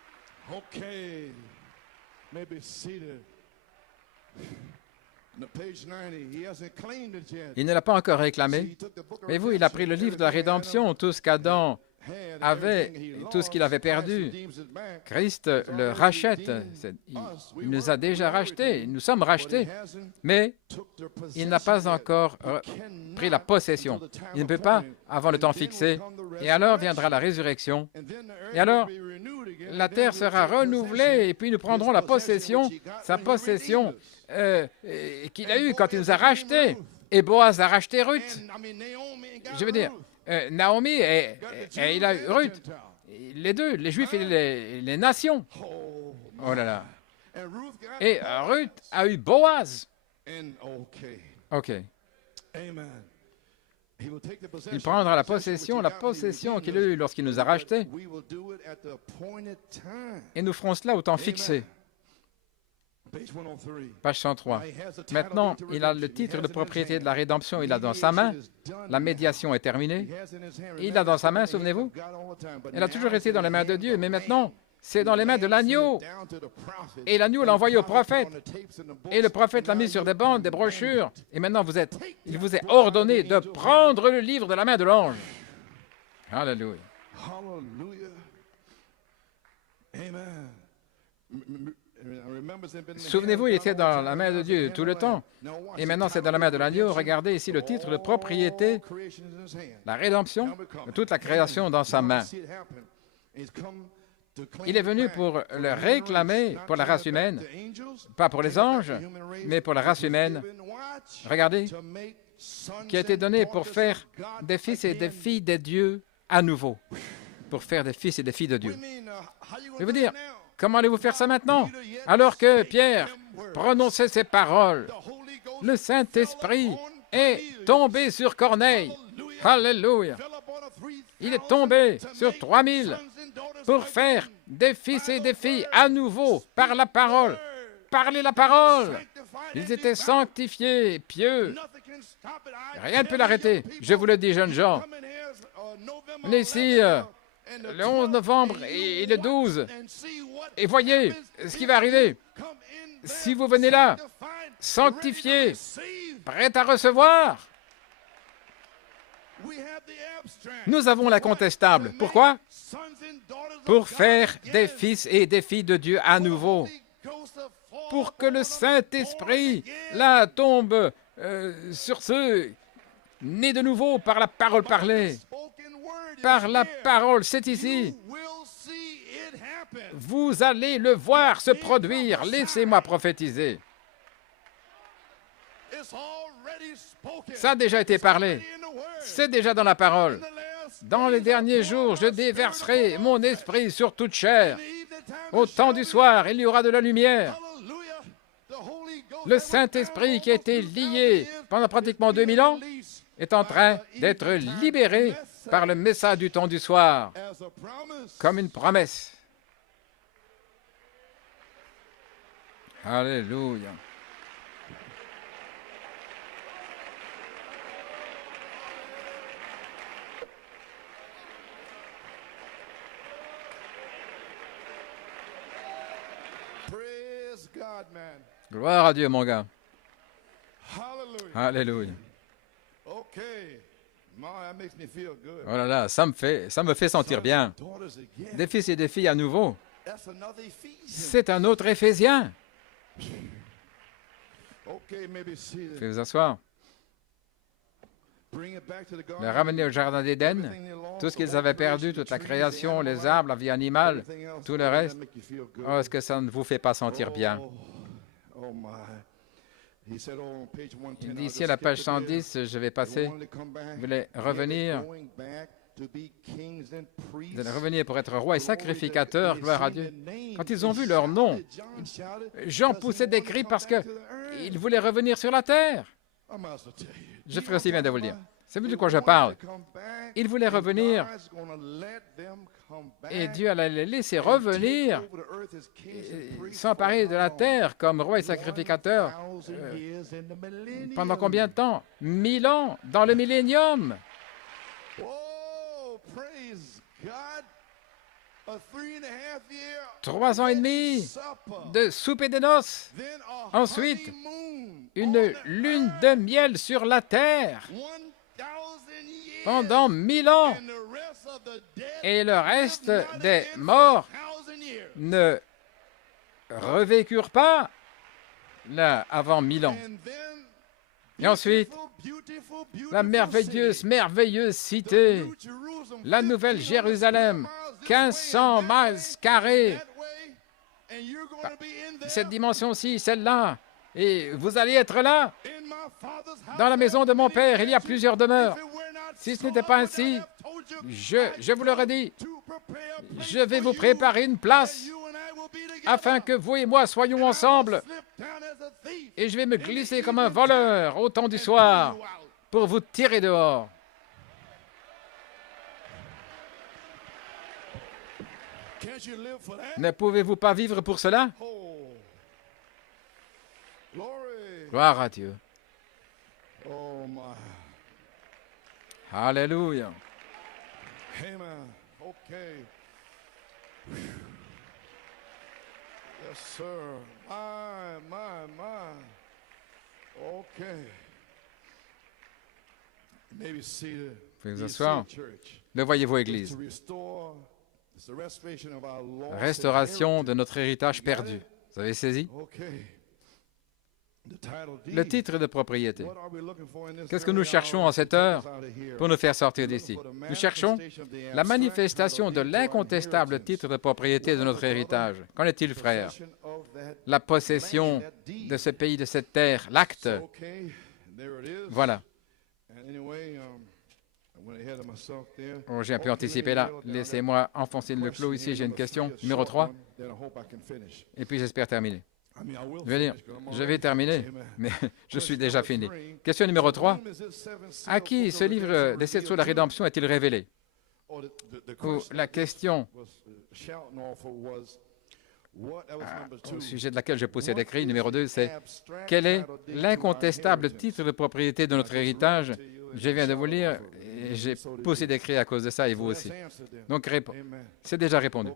Okay. May be seated. On page 90, he hasn't claimed it yet. Il ne l'a pas encore See, réclamé. he took the book of Mais vous, il a pris le livre de la rédemption, tout ce qu'Adam had, avait, everything he tout ce qu'il avait lost, perdu. Christ redeems it back. Christ le rachète. Il nous a déjà rachetés. Nous sommes But he rachetés. hasn't Mais took their il n'a pas possession yet. encore pris la possession. Il ne peut pas avant le temps fixé. Et alors viendra la résurrection. And then the earth Et alors, will be renewed again, la and then terre we'll sera take renouvelée et puis nous prendrons la possession, sa when he possession redeemed us. qu'il a eue quand il nous a rachetés. Et Boaz a racheté Ruth. And, Naomi got Je veux dire, Ruth. Naomi, Got the Jews il a eu and Ruth. Gentiles. Les deux, les Juifs et les nations. Oh, Oh là là. and Ruth got Et Ruth a eu Boaz. and okay. OK. Amen. He will take the possession, Il prendra la possession possession qu'il a eue lorsqu'il nous a rachetés. We will do it at the appointed time. Et nous ferons cela au temps fixé. Page 103. Page 103. He has the title Maintenant, of il a le redemption. He titre has de it in his propriété hand. de la rédemption, il l'a dans sa main. Mediation is done La now. médiation est terminée. He has it in his hand. Il a dans sa main, Remember, souvenez-vous, God all the time, but elle a now toujours it's été in dans the les mains de hand Dieu, of mais the maintenant, Lamb. c'est dans les mains de l'agneau. Et l'agneau l'a envoyé au prophète. Et le prophète l'a mis sur des bandes, des brochures. Et maintenant, il vous est ordonné de prendre le livre de la main de l'ange. Alléluia. Hallelujah. Amen. Souvenez-vous, il était dans la main de Dieu tout le temps. Et maintenant, c'est dans la main de l'agneau. Regardez ici le titre de propriété, la rédemption, toute la création dans sa main. Il est venu pour le réclamer pour la race humaine, pas pour les anges, mais pour la race humaine. Regardez, qui a été donné pour faire des fils et des filles des dieux à nouveau, pour faire des fils et des filles de Dieu. Je veux dire, comment allez-vous faire ça maintenant? Alors que Pierre prononçait ces paroles, le Saint-Esprit est tombé sur Corneille. Alléluia. Il est tombé sur 3000 pour faire des fils et des filles à nouveau par la parole. Parler la parole. Ils étaient sanctifiés, pieux. Rien ne peut l'arrêter. Je vous le dis, jeunes gens. Venez ici le 11 novembre et le 12. Et voyez ce qui va arriver. Si vous venez là, sanctifiés, prêts à recevoir, nous avons l'incontestable. Pourquoi? Pour faire des fils et des filles de Dieu à nouveau. Pour que le Saint-Esprit, là, tombe sur ceux nés de nouveau par la parole parlée. Par la parole, c'est ici. Vous allez le voir se produire. Laissez-moi prophétiser. Ça a déjà été parlé. C'est déjà dans la parole. Dans les derniers jours, je déverserai mon esprit sur toute chair. Au temps du soir, il y aura de la lumière. Le Saint-Esprit qui a été lié pendant pratiquement 2000 ans est en train d'être libéré par le message du temps du soir, comme une promesse. Alléluia. Praise God, man. Gloire à Dieu, mon gars. Hallelujah. Alléluia. Okay. My, that makes me feel good. Oh là là, ça me fait sentir bien. Daughters again. Des fils et des filles à nouveau. That's another Ephesians. C'est un autre Éphésien. Okay, maybe see Faites vous asseoir. Bring it back to the garden. Les ramener au jardin d'Éden. Everything they lost, Tout ce the qu'ils whole avaient creation, perdu, the toute la trees, création, the les animals, arbres, la vie animale, everything else. tout le Doesn't that reste. make you feel good? Oh, est-ce que ça ne vous fait pas sentir bien? Oh my. He said, on page 110, Il dit I'll ici just à la skip page it there. 110, je vais They passer. wanted to come back. Vous voulez They're revenir? going back to be kings and priests. Vous allez revenir pour être roi et sacrificateur, They gloire à seen Dieu. their name. Quand ils ont They vu leur nom, shouted, John shouted, Jean because he poussait des wanted to cris come parce back to the earth. qu'il voulait revenir sur la terre. I might as well tell you. Je ferai aussi bien de vous le dire. Savez-vous de quoi je parle? Ils voulaient revenir et Dieu allait les laisser revenir et s'emparer de la terre comme roi et sacrificateur. Pendant combien de temps? 1000 ans dans le millénium. 3 ans et demi de souper de noces. Ensuite, une lune de miel sur la terre pendant 1000 ans. Et le reste des morts ne revécurent pas là avant 1000 ans. Et ensuite, la merveilleuse cité, la nouvelle Jérusalem, 1500 miles carrés, cette dimension-ci, celle-là, et vous allez être là. Dans la maison de mon Père, il y a plusieurs demeures. Si ce n'était pas ainsi, je vous l'aurais dit, je vais vous préparer une place afin que vous et moi soyons ensemble. Et je vais me glisser comme un voleur au temps du soir pour vous tirer dehors. Ne pouvez-vous pas vivre pour cela? Gloire à Dieu. Alléluia. Amen. Okay. Yes, sir. My. Okay. Maybe seated. Veuillez vous asseoir. Le voyez-vous, Église? Restauration de notre héritage perdu. Vous avez saisi? Le titre de propriété. Qu'est-ce que nous cherchons en cette heure pour nous faire sortir d'ici? Nous cherchons la manifestation de l'incontestable titre de propriété de notre héritage. Qu'en est-il, frère? La possession de ce pays, de cette terre, l'acte. Voilà. Oh, j'ai un peu anticipé là. Laissez-moi enfoncer le clou ici. J'ai une question. Numéro 3. Et puis j'espère terminer. Je veux dire, je vais terminer, mais je suis déjà fini. Question numéro 3. À qui ce livre des 7 sceaux de la rédemption est-il révélé? Ou la question au sujet de laquelle je possède écrit, numéro 2, c'est quel est l'incontestable titre de propriété de notre héritage? Je viens de vous lire et j'ai poussé d'écrire à cause de ça et vous aussi. Donc, c'est déjà répondu.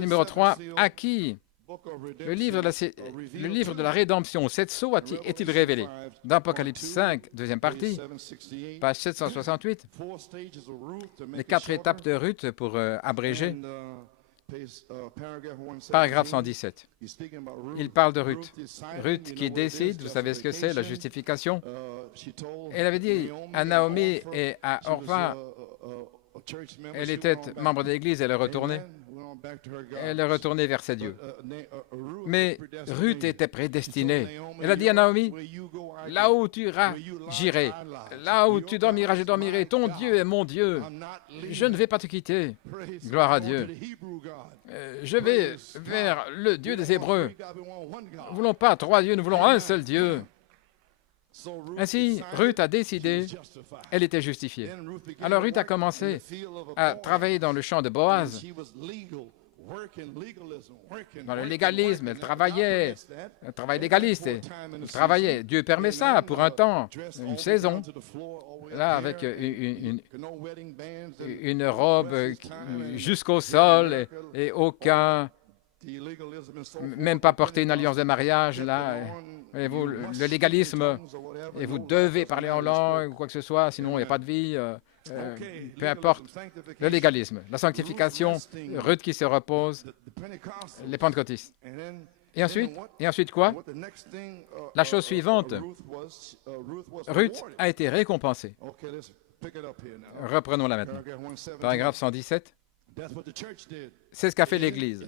Numéro 3, à qui le livre de la rédemption, 7 sceaux, est-il révélé? Dans Apocalypse 5, deuxième partie, page 768, les 4 étapes de Ruth pour abréger, paragraphe 117. Il parle de Ruth. Ruth qui décide, vous savez ce que c'est, la justification. Elle avait dit à Naomi et à Orpha, elle était membre de l'Église, elle est retournée. Elle est retournée vers ses dieux. Mais Ruth était prédestinée. Elle a dit à Naomi, là où tu iras, j'irai. Là où tu dormiras, je dormirai. Ton Dieu est mon Dieu. Je ne vais pas te quitter. Gloire à Dieu. Je vais vers le Dieu des Hébreux. Nous ne voulons pas 3 dieux, nous voulons un seul Dieu. Ainsi, Ruth a décidé, elle était justifiée. Alors Ruth a commencé à travailler dans le champ de Boaz, dans le légalisme. Elle travaillait, un travail légaliste. Elle travaillait. Dieu permet ça pour un temps, une saison, là avec une robe jusqu'au sol et aucun, même pas porter une alliance de mariage, là. Et vous, le légalisme, et vous devez parler en langue ou quoi que ce soit, sinon il n'y a pas de vie, peu importe. Le légalisme, la sanctification, Ruth qui se repose, les pentecôtistes. Et ensuite quoi? La chose suivante, Ruth a été récompensée. Reprenons-la maintenant. Paragraphe 117. C'est ce qu'a fait l'Église.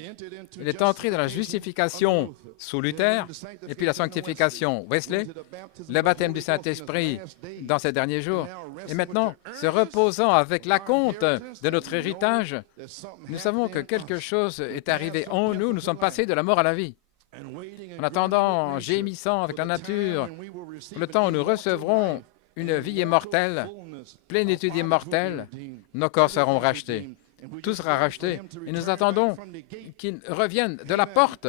Il est entré dans la justification sous Luther, et puis la sanctification Wesley, le baptême du Saint-Esprit dans ces derniers jours. Et maintenant, se reposant avec l'acompte de notre héritage, nous savons que quelque chose est arrivé en nous, nous sommes passés de la mort à la vie. En attendant, en gémissant avec la nature, le temps où nous recevrons une vie immortelle, plénitude immortelle, nos corps seront rachetés. Tout sera racheté. Et nous attendons qu'ils reviennent de la porte.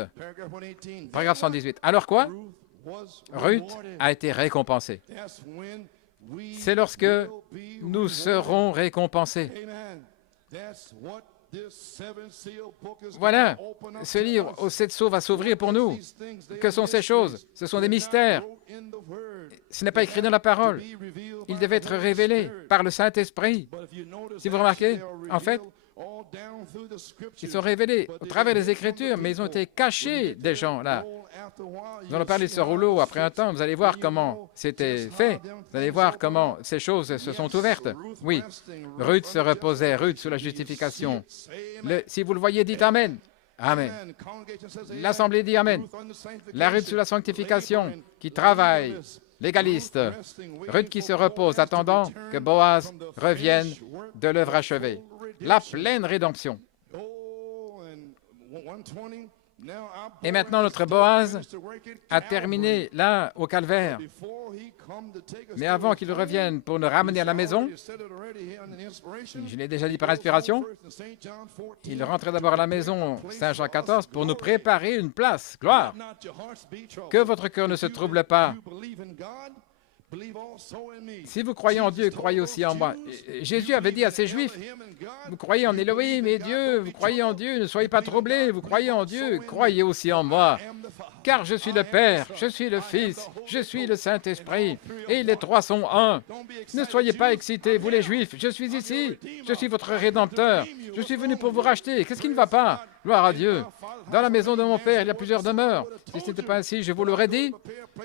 Paragraphe 118. Alors quoi? Ruth a été récompensée. C'est lorsque nous serons récompensés. Voilà, ce livre aux 7 sceaux va s'ouvrir pour nous. Que sont ces choses? Ce sont des mystères. Ce n'est pas écrit dans la parole. Il devait être révélé par le Saint-Esprit. Si vous remarquez, en fait, ils sont révélés au travers des Écritures, mais ils ont été cachés des gens là. Nous allons parler de ce rouleau après un temps. Vous allez voir comment c'était fait. Vous allez voir comment ces choses se sont ouvertes. Oui, Ruth se reposait, Ruth sous la justification. Si vous le voyez, dites Amen. Amen. L'Assemblée dit Amen. La Ruth sous la sanctification qui travaille, légaliste. Ruth qui se repose, attendant que Boaz revienne de l'œuvre achevée. La pleine rédemption. Et maintenant, notre Boaz a terminé là, au calvaire. Mais avant qu'il revienne pour nous ramener à la maison, je l'ai déjà dit par inspiration, il rentrait d'abord à la maison, Saint Jean 14, pour nous préparer une place. Gloire! Que votre cœur ne se trouble pas. Si vous croyez en Dieu, croyez aussi en moi. Jésus avait dit à ses Juifs, vous croyez en Élohim et Dieu, vous croyez en Dieu, ne soyez pas troublés, vous croyez en Dieu, croyez aussi en moi. Car je suis le Père, je suis le Fils, je suis le Saint-Esprit, et les trois sont un. Ne soyez pas excités, vous les Juifs, je suis ici, je suis votre Rédempteur, je suis venu pour vous racheter. Qu'est-ce qui ne va pas? Gloire à Dieu. Dans la maison de mon Père, il y a plusieurs demeures. Si ce n'était pas ainsi, je vous l'aurais dit.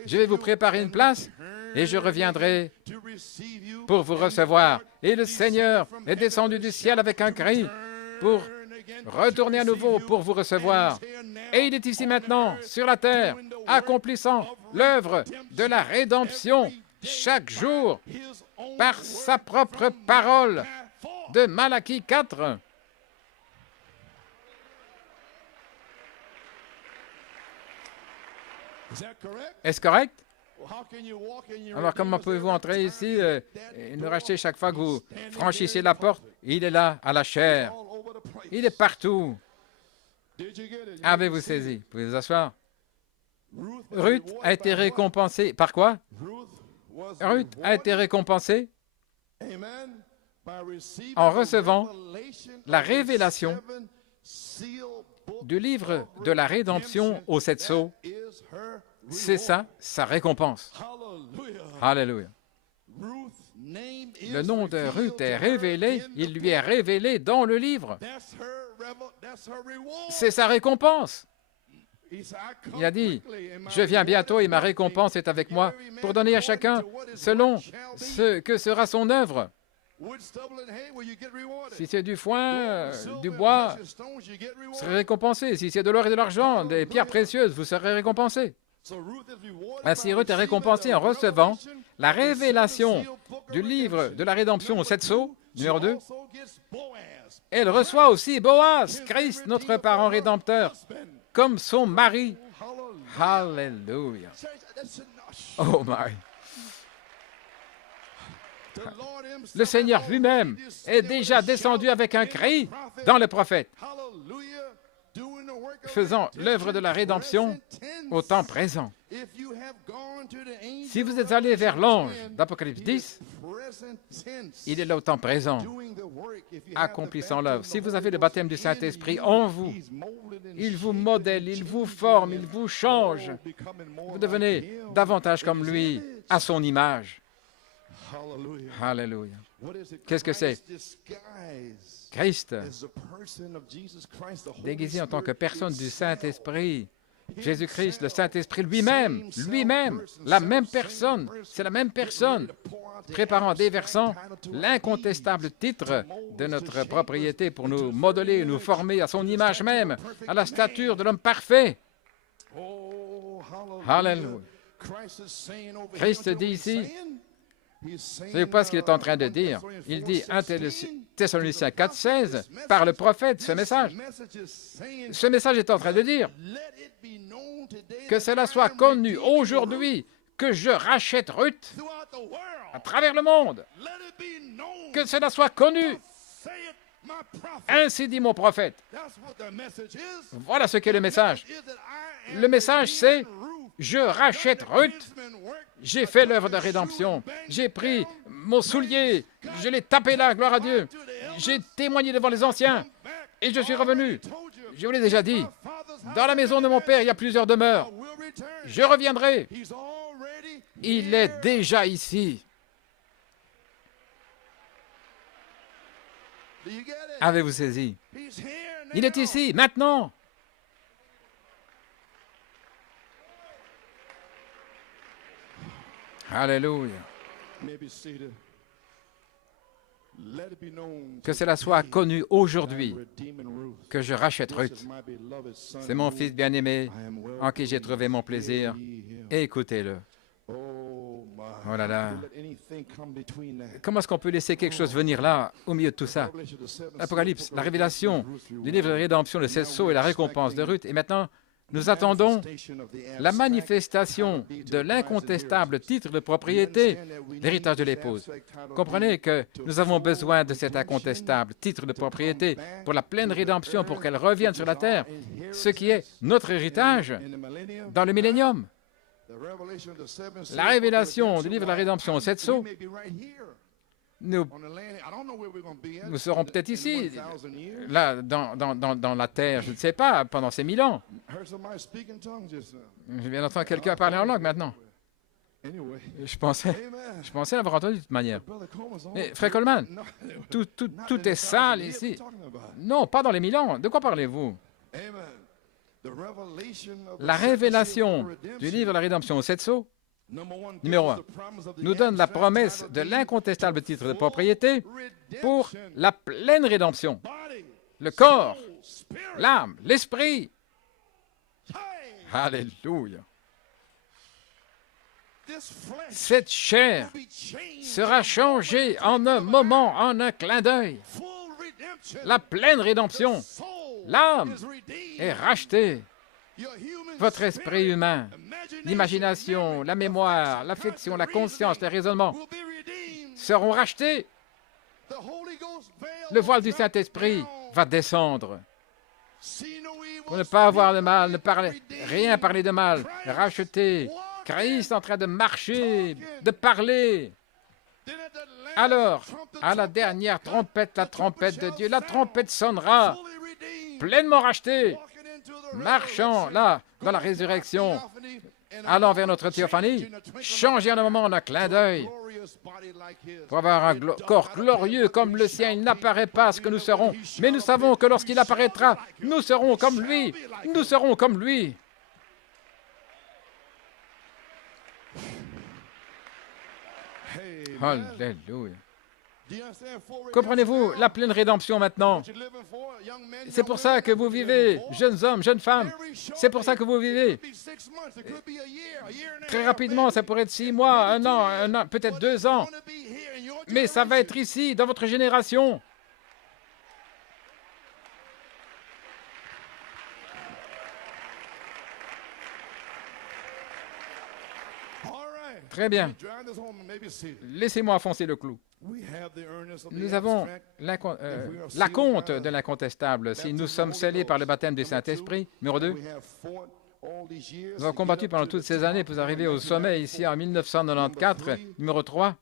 Je vais vous préparer une place. Et je reviendrai pour vous recevoir. Et le Seigneur est descendu du ciel avec un cri pour retourner à nouveau pour vous recevoir. Et il est ici maintenant, sur la terre, accomplissant l'œuvre de la rédemption chaque jour par sa propre parole de Malachie 4. Est-ce correct? Alors, comment pouvez-vous entrer ici et nous racheter chaque fois que vous franchissez la porte? Il est là, à la chair. Il est partout. Avez-vous saisi? Vous pouvez vous asseoir. Ruth a été récompensée. Par quoi? Ruth a été récompensée en recevant la révélation du livre de la rédemption aux 7 sceaux. C'est ça, sa récompense. Alléluia. Le nom de Ruth est révélé, il lui est révélé dans le livre. C'est sa récompense. Il a dit, je viens bientôt et ma récompense est avec moi pour donner à chacun selon ce que sera son œuvre. Si c'est du foin, du bois, vous serez récompensé. Si c'est de l'or et de l'argent, des pierres précieuses, vous serez récompensé. Ainsi, Ruth est récompensée en recevant la révélation du livre de la rédemption aux 7 sceaux, numéro 2. Elle reçoit aussi Boaz, Christ, notre parent rédempteur, comme son mari. Alléluia. Oh my. Le Seigneur lui-même est déjà descendu avec un cri dans le prophète, faisant l'œuvre de la rédemption au temps présent. Si vous êtes allé vers l'ange d'Apocalypse 10, il est là au temps présent, accomplissant l'œuvre. Si vous avez le baptême du Saint-Esprit en vous, il vous modèle, il vous forme, il vous change. Vous devenez davantage comme lui, à son image. Alléluia. Qu'est-ce que c'est? Christ, déguisé en tant que personne du Saint-Esprit. Jésus-Christ, le Saint-Esprit lui-même, la même personne, c'est la même personne, préparant, déversant l'incontestable titre de notre propriété pour nous modeler, nous former à son image même, à la stature de l'homme parfait. Alléluia. Christ dit ici, vous ne savez pas ce qu'il est en train de dire. Il dit 1 Thessaloniciens 4,16 par le prophète, ce message. Ce message est en train de dire que cela soit connu aujourd'hui que je rachète Ruth throughout the world. à travers le monde. Let it be known. Que cela soit connu. Say it, my prophet. Ainsi dit mon prophète. That's what the message is. Voilà ce qu'est le message. Is that I am Le message, c'est Ruth. je rachète Ruth. Kinsman work. J'ai fait l'œuvre de rédemption. J'ai pris mon soulier. Je l'ai tapé là, gloire à Dieu. J'ai témoigné devant les anciens. Et je suis revenu. Je vous l'ai déjà dit. Dans la maison de mon père, il y a plusieurs demeures. Je reviendrai. He's already Il est déjà ici. Do you get it? Avez-vous saisi? He's here now. Il est ici, maintenant. Alléluia. Maybe seated. Let it be known Que cela soit connu aujourd'hui redeeming Ruth. que je rachète Ruth. This is my beloved son. C'est mon fils bien-aimé I am well en qui j'ai trouvé mon plaisir. Écoutez-le. Oh my. Oh là là. Let anything come between that. Comment est-ce qu'on peut laisser quelque chose venir là, au milieu de tout ça? Revelation, the seventh L'Apocalypse, seal, la book of révélation Ruth, du livre de rédemption, le 16 sceaux et la récompense de Ruth. Et maintenant, nous attendons la manifestation de l'incontestable titre de propriété, l'héritage de l'épouse. Comprenez que nous avons besoin de cet incontestable titre de propriété pour la pleine rédemption, pour qu'elle revienne sur la terre, ce qui est notre héritage dans le millénium. La révélation du livre de la rédemption, aux 7 sceaux, nous serons peut-être ici, là, dans la terre, je ne sais pas, pendant ces 1000 ans. Je viens d'entendre quelqu'un parler en langue maintenant. Je pensais l'avoir entendu de toute manière. Mais, Frère Coleman, tout est sale ici. Non, pas dans les 1000 ans. De quoi parlez-vous? La révélation du livre de la rédemption aux 7 sceaux, numéro 1, nous donne la promesse de l'incontestable titre de propriété pour la pleine rédemption. Le corps, l'âme, l'esprit. Alléluia. Cette chair sera changée en un moment, en un clin d'œil. La pleine rédemption. L'âme est rachetée. Votre esprit humain, l'imagination, la mémoire, l'affection, la conscience, les raisonnements seront rachetés. Le voile du Saint-Esprit va descendre. Pour ne pas avoir de mal, rien parler de mal, racheter. Christ en train de marcher, de parler. Alors, à la dernière trompette, la trompette de Dieu, la trompette sonnera, pleinement rachetée, marchant là, dans la résurrection, allant vers notre théophanie, changer en un moment, en un clin d'œil, pour avoir un corps glorieux comme le sien. Il n'apparaît pas ce que nous serons, mais nous savons que lorsqu'il apparaîtra, nous serons comme lui. Nous serons comme lui. Alléluia. Comprenez-vous la pleine rédemption maintenant? C'est pour ça que vous vivez, jeunes hommes, jeunes femmes. C'est pour ça que vous vivez. Très rapidement, ça pourrait être 6 mois, un an, peut-être 2 ans. Mais ça va être ici, dans votre génération. Très bien. Laissez-moi enfoncer le clou. Nous avons l'acompte de l'incontestable. Si nous sommes scellés par le baptême du Saint-Esprit, numéro 2, nous avons combattu pendant toutes ces années pour arriver au sommet ici en 1994, numéro 3.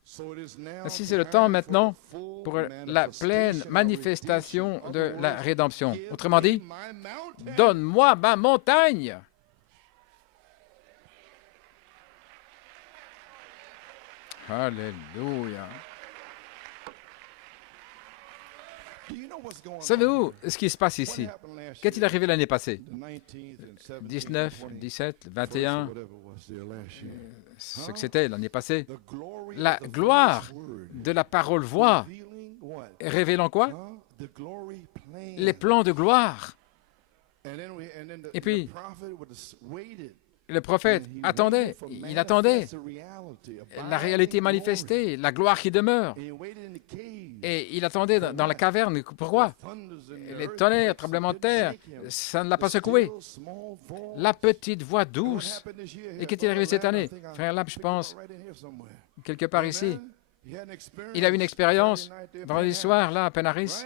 Ainsi, c'est le temps maintenant pour la pleine manifestation de la rédemption. Autrement dit, donne-moi ma montagne. Alléluia. Savez-vous ce qui se passe ici? Qu'est-il arrivé l'année passée? 19, 17, 21, ce que c'était l'année passée. La gloire de la parole voix, révélant quoi? Les plans de gloire. Et puis, le prophète attendait, il attendait la réalité manifestée, la gloire qui demeure. Et il attendait dans la caverne. Pourquoi? Les tonnerres, tremblements de terre, ça ne l'a pas secoué. la petite voix douce. Et qu'est-il arrivé cette année? Frère Lab, je pense, quelque part ici, il a eu une expérience vendredi soir, là, à Penaris.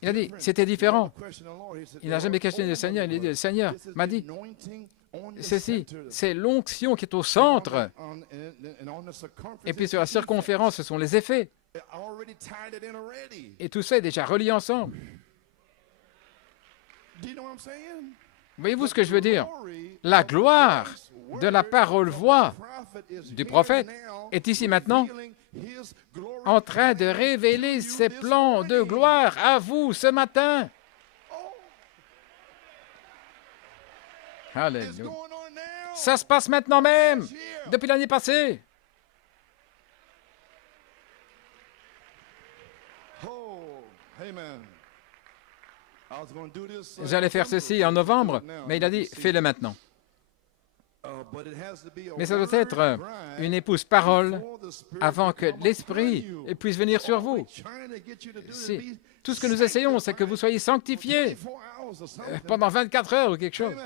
Il a dit, c'était différent. Il n'a jamais questionné le Seigneur. Il a dit, le Seigneur m'a dit, ceci, c'est l'onction qui est au centre. Et puis sur la circonférence, ce sont les effets. Et tout ça est déjà relié ensemble. Voyez-vous ce que je veux dire? La gloire de la parole-voix du prophète est ici maintenant en train de révéler ses plans de gloire à vous ce matin. Alléluia. Ça se passe maintenant même, depuis l'année passée. J'allais faire ceci en novembre, mais il a dit, fais-le maintenant. Mais ça doit être une épouse parole avant que l'Esprit puisse venir sur vous. Tout ce que nous essayons, c'est que vous soyez sanctifiés pendant 24 heures ou quelque chose.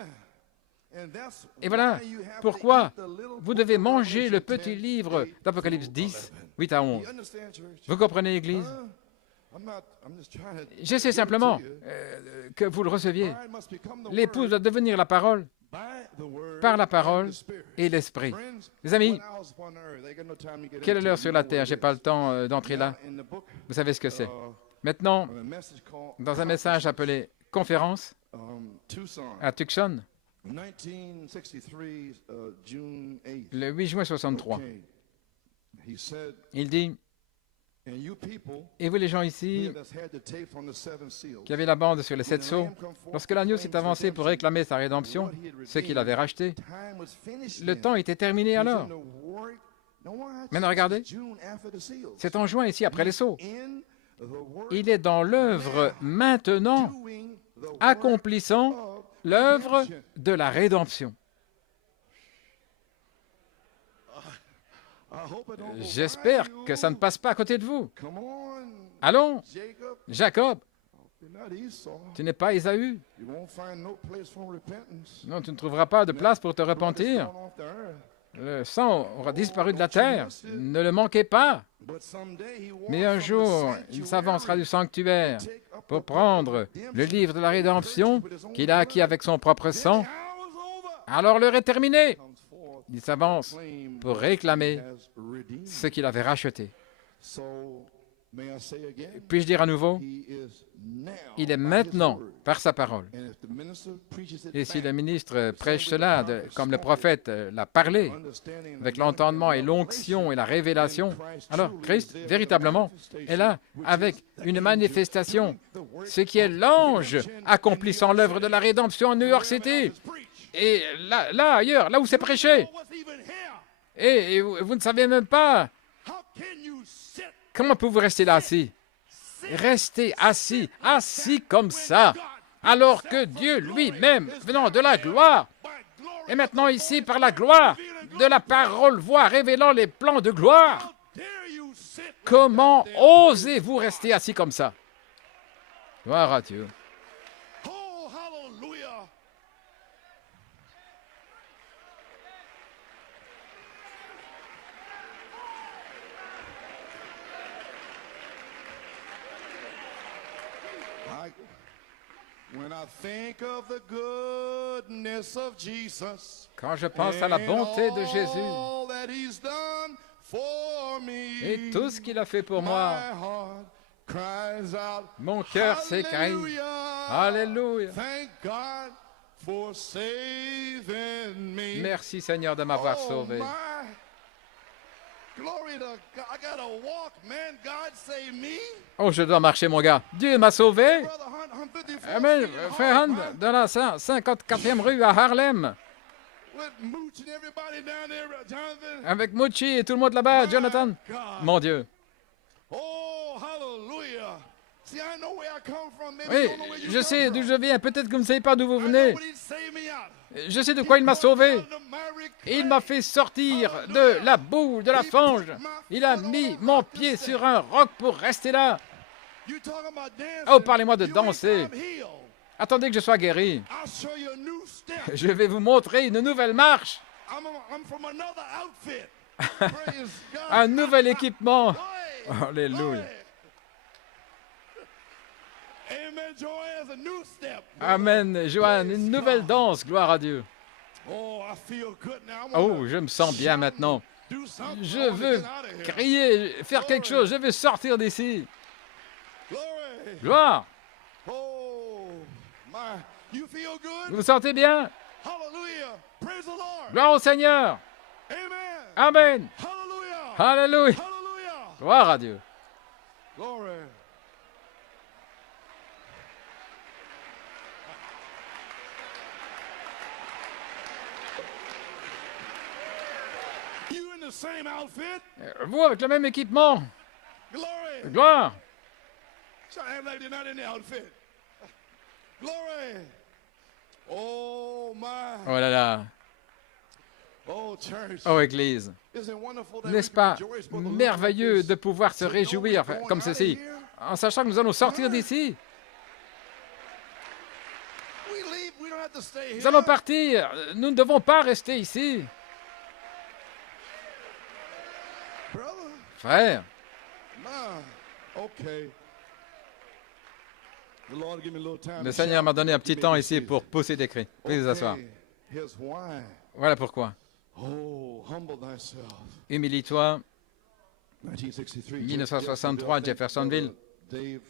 Et voilà pourquoi vous devez manger le petit livre d'Apocalypse 10, 8 à 11. Vous comprenez, l'Église? J'essaie simplement que vous le receviez. L'épouse doit devenir la parole par la parole et l'esprit. Les amis, quelle est l'heure sur la terre? Je n'ai pas le temps d'entrer là. Vous savez ce que c'est. Maintenant, dans un message appelé « Conférence » à Tucson, le 8 juin 63, il dit, et vous les gens ici qui avez la bande sur les 7 sceaux, lorsque l'agneau s'est avancé pour réclamer sa rédemption, ce qu'il avait racheté, le temps était terminé alors. Maintenant regardez, c'est en juin ici après les sceaux. Il est dans l'œuvre maintenant, accomplissant l'œuvre de la rédemption. J'espère que ça ne passe pas à côté de vous. Allons, Jacob, tu n'es pas Ésaü. Non, tu ne trouveras pas de place pour te repentir. Le sang aura disparu de la terre. Ne le manquez pas. Mais un jour, il s'avancera du sanctuaire pour prendre le livre de la rédemption qu'il a acquis avec son propre sang. Alors l'heure est terminée. Il s'avance pour réclamer ce qu'il avait racheté. Puis-je dire à nouveau, il est maintenant par sa parole. Et si le ministre prêche cela, comme le prophète l'a parlé, avec l'entendement et l'onction et la révélation, alors Christ, véritablement, est là avec une manifestation, ce qui est l'ange accomplissant l'œuvre de la rédemption en New York City. Et là, ailleurs, là où c'est prêché. Et vous ne savez même pas. Comment pouvez-vous rester là assis? Restez assis, assis comme ça, alors que Dieu lui-même, venant de la gloire, est maintenant ici par la gloire de la parole-voix révélant les plans de gloire. Comment osez-vous rester assis comme ça? Gloire à Dieu. Quand je pense à la bonté de Jésus et tout ce qu'il a fait pour moi, mon cœur s'écrie. Alléluia. Merci Seigneur de m'avoir sauvé. Oh, je dois marcher, mon gars. Dieu m'a sauvé. Amen. Frère Hunt, dans la 54e rue à Harlem. Avec Mucci et tout le monde là-bas, Jonathan. Mon Dieu. Oui, je sais d'où je viens. Peut-être que vous ne savez pas d'où vous venez. Je sais de quoi il m'a sauvé. Il m'a fait sortir de la boue, de la fange. Il a mis mon pied sur un roc pour rester là. Oh, parlez-moi de danser. Attendez que je sois guéri. I'll show you a new step. Je vais vous montrer une nouvelle marche, I'm from another outfit. Praise God. un nouvel équipement. Go ahead. Alléluia. Go ahead. Amen, Joanne, a new step. Amen. Joanne, une nouvelle danse. Gloire à Dieu. Oh, I feel good now. Oh, je me sens bien maintenant. Do something. I Je wanna veux get out of here. crier, faire quelque chose. Je veux sortir d'ici. Glory. Gloire. Oh, my. You feel Vous good? vous sentez bien? Hallelujah. Praise the Lord. Gloire au Seigneur. Amen. Amen. Hallelujah. Alléluia. Hallelujah. Gloire à Dieu. Glory. You in the same outfit? Vous avec le même équipement. Glory. Gloire. So I act like they're not in the outfit. Glory. Oh my. Oh là là. Oh church. Oh Église. Isn't it wonderful that N'est-ce we can pas rejoice with the Lord merveilleux like de this? pouvoir se réjouir comme ceci, en sachant que nous allons sortir d'ici? We leave, we don't have to stay Nous here. allons partir. Nous ne devons pas rester ici. Brother. Frère, Nah. Okay. The Lord give me a little time le to Seigneur shout. m'a donné un petit He temps made me ici say pour that. pousser des cris. Veuillez vous asseoir. Okay. Here's why. Voilà pourquoi. Oh, humble thyself. Humilie-toi. 1963. 1963, Jeffersonville. Dave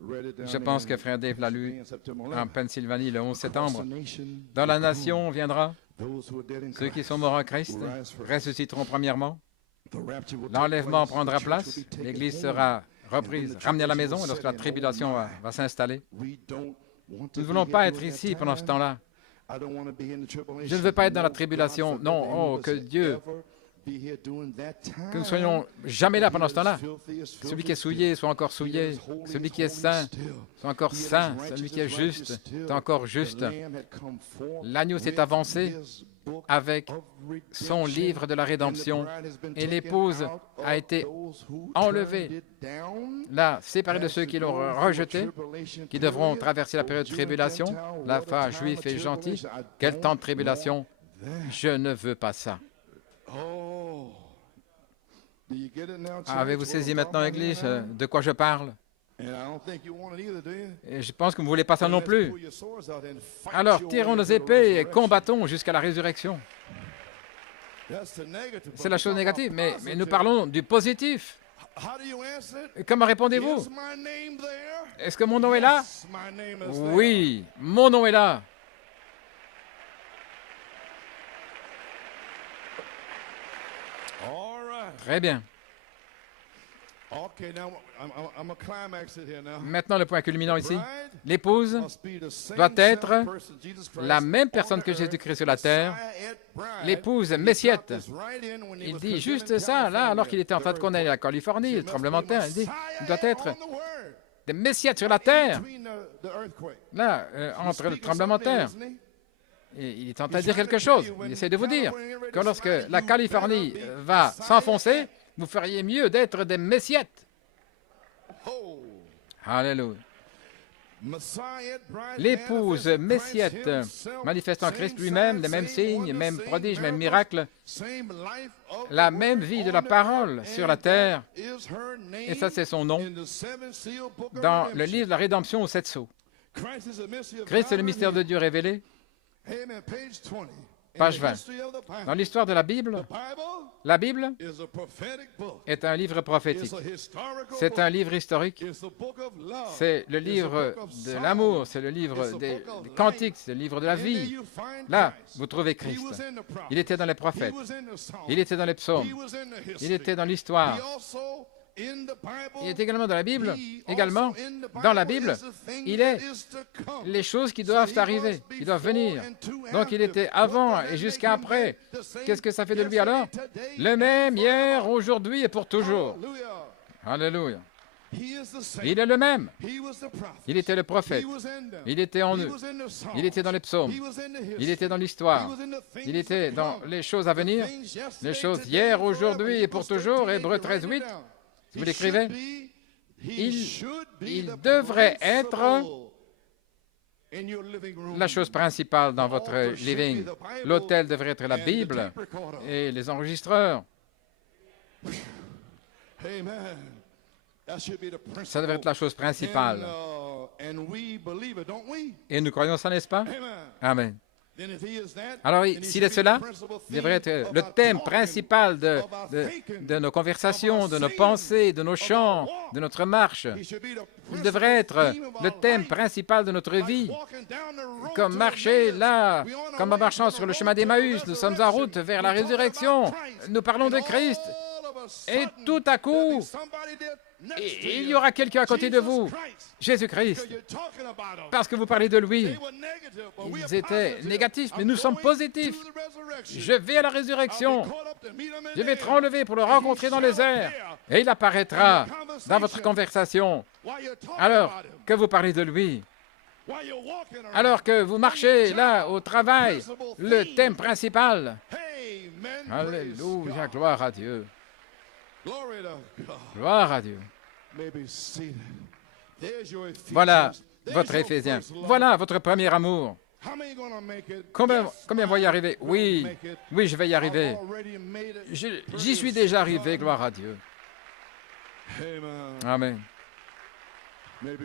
read it down Je pense in que frère Dave l'a lu September en 11th. Pennsylvanie le 11 Across septembre. the nation, Dans la nation viendra. those who are dead in Ceux qui Christ sont morts en Christ will rise first. ressusciteront premièrement. The rapture will take L'enlèvement place, prendra the church place. will be taken L'Église home. sera reprise, ramenée à la maison. Et lorsque la tribulation va s'installer, We don't want to nous ne be voulons here pas être during that ici pendant ce time. temps-là. I don't want to be in the tribulation. Je ne veux pas être dans la No, tribulation. God Non, forbid oh, any of que us Dieu, ever be here during that time. que nous ne soyons jamais là pendant ce temps-là. Filthy is filthy Celui qui est still. souillé soit encore He that souillé. is holy Celui is qui est holy saint still. soit encore He that is saint. righteous Celui is qui est righteous juste still. soit encore The juste. Lamb had come forth L'agneau s'est with avancé his book avec of son redemption, livre de la and the rédemption bride has been et taken l'épouse out of a été those who enlevée. turned it down. Là, séparés de ceux qui l'ont rejeté, qui devront traverser la période de Jew and tribulation, Gentile, la what a foi time juif of et gentil. tribulation. I Quel don't temps de tribulation! want that. Je ne veux pas ça. Oh. Do you get it now, church? Avez-vous What saisi I'm maintenant, talking about Église, here? de quoi je parle? And I don't think you want it either, do you? Et je pense que vous ne voulez pas ça Then non let's plus. pull your swords out and fight Alors, your tirons way nos to the épées et resurrection. combattons jusqu'à la résurrection. That's the negative, C'est but la we're chose talking négative, about mais nous positive. parlons du positif. How do you answer it? Et comment répondez-vous? Is my name there? Est-ce que mon nom est là? Yes, my name is there. Oui, mon nom est là. All right. Très bien. Okay, now I'm a climax it here now. Maintenant, le point culminant ici. Bride L'épouse must be the same doit être person, Jesus Christ, la même on personne the que earth, Jésus-Christ sur la terre, Messiah at bride. l'épouse And he messiette. dropped this right in when he Il was dit condemning juste ça, là, alors qu'il était en train de condamner la Californie, She le must tremblement be de terre. Il dit, Messiah il doit être on the word. des messiettes sur la terre, Between the earthquake. là, entre le Speaking tremblement de terre. something, isn't he? Et il est en train de dire quelque chose. Il essaie de vous dire que lorsque la Californie va s'enfoncer, vous feriez mieux d'être des messiettes. Oh. Alléluia. Messiah, bride, L'épouse manifested messiette, Christ himself, manifestant same Christ lui-même, sign, les mêmes same signes, wonders, mêmes same prodiges, mêmes miracles, miracles, same life of la the même word vie de on la the parole earth, sur and la terre. that is her name Et ça, c'est son nom in the seven seal book of dans le redemption. livre de la rédemption aux 7 sceaux. Christ is the mystery of Christ est le God mystère de revealed. Dieu révélé. Amen. Page 20. In Page the 20. history of the Bible. Dans l'histoire de la Bible, The Bible la Bible is a prophetic book. est un livre It's prophétique. a historical C'est book. un livre historique. It's a book of love. C'est le It's a livre book of de song. l'amour, c'est le livre It's a des book of life. cantiques, c'est le livre de la And there vie. you find Là, Christ. vous trouvez He Christ. was in the prophets. Il était dans les He prophètes. was in the Psalms. Il était dans les He psaumes. was in the Il history. était dans He l'histoire. also in the Bible. Il est également dans la Bible. He Également, also in the dans la Bible Bible, is the thing il that est is to come. les choses qui So doivent he arriver, was qui doivent before venir. and to Donc il after. était What avant does et that jusqu'à make him après. then? The same Qu'est-ce que ça fait de lui alors? yesterday, today, Le and même hier, forever. aujourd'hui et pour toujours. Hallelujah. Alléluia. He is the same. Il est le même. He was the prophet. Il était le prophète. He was in them. Il était en He eux. was in the Psalms. Il était dans les psaumes. He was in the Il history. était dans He l'histoire. was in the things Il était to dans come. les choses à venir, The things yesterday, les choses today, hier, and forever. aujourd'hui et pour Hebrews toujours. 13:8, Hébreux you write it 13:8. down. Si vous He l'écrivez, should be- he il- should be il the devrait être principal la chose principale dans votre living. L'autel devrait être la Bible et les enregistreurs. Ça devrait être la chose principale. Et nous croyons ça, n'est-ce pas? Amen. Alors, s'il est cela, il devrait être le thème principal de nos conversations, de nos pensées, de nos chants, de notre marche. Il devrait être le thème principal de notre vie. Comme marcher là, comme en marchant sur le chemin d'Emmaüs, nous sommes en route vers la résurrection. Nous parlons de Christ. Et tout à coup, il y aura quelqu'un à côté de vous, Jésus-Christ, parce que vous parlez de lui. Ils étaient négatifs, mais nous sommes positifs. Je vais à la résurrection. Je vais être enlevé pour le rencontrer dans les airs. Et il apparaîtra dans votre conversation. Alors que vous parlez de lui. Alors que vous marchez là au travail, le thème principal. Alléluia, gloire à Dieu. Gloire à Dieu. Voilà votre Éphésiens. Voilà votre premier amour. Combien vont y arriver? Oui, je vais y arriver. J'y suis déjà arrivé, gloire à Dieu. Amen.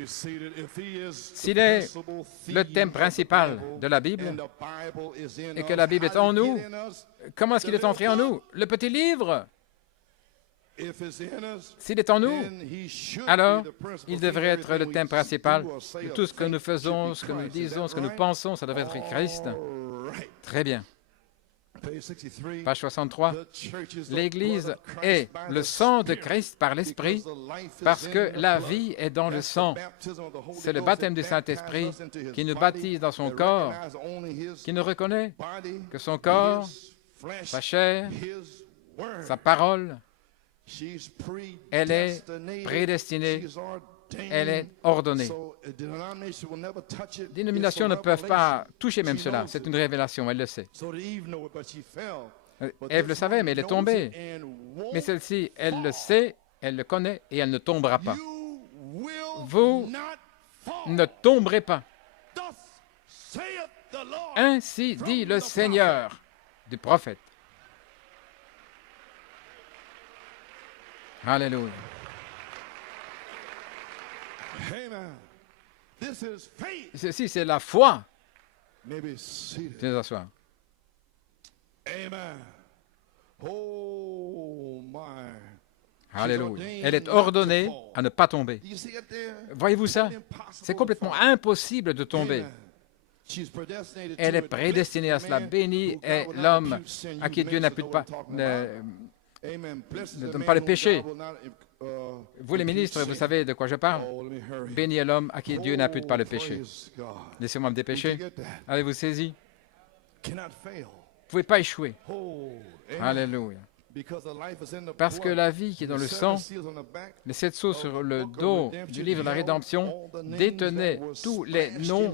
S'il est le thème principal de la Bible et que la Bible est en nous, comment est-ce qu'il est entré en nous? Le petit livre. S'il est en nous, alors il devrait être le thème principal de tout ce que nous faisons, ce que nous disons, ce que nous pensons, ça devrait être Christ. Très bien. Page 63. L'Église est le sang de Christ par l'Esprit, parce que la vie est dans le sang. C'est le baptême du Saint-Esprit qui nous baptise dans son corps, qui nous reconnaît que son corps, sa chair, sa parole, elle est prédestinée, elle est ordonnée. Les dénominations ne peuvent pas toucher même cela. C'est une révélation, elle le sait. Ève le savait, mais elle est tombée. Mais celle-ci, elle le sait, elle le connaît et elle ne tombera pas. Vous ne tomberez pas. Ainsi dit le Seigneur du prophète. Alléluia. Ceci, c'est la foi. Venez asseoir. Alléluia. Elle est ordonnée à ne pas tomber. Voyez-vous ça? C'est complètement impossible de tomber. Elle est prédestinée à cela. Béni est l'homme à qui Dieu n'a plus ne donne pas le péché. Vous les ministres, vous savez de quoi je parle? Béni est l'homme à qui Dieu n'impute pas le péché. Laissez-moi me dépêcher. Avez-vous saisi? Vous ne pouvez pas échouer. Alléluia. Parce que la vie qui est dans le sang, les 7 sceaux sur le dos du livre de la rédemption détenaient tous les noms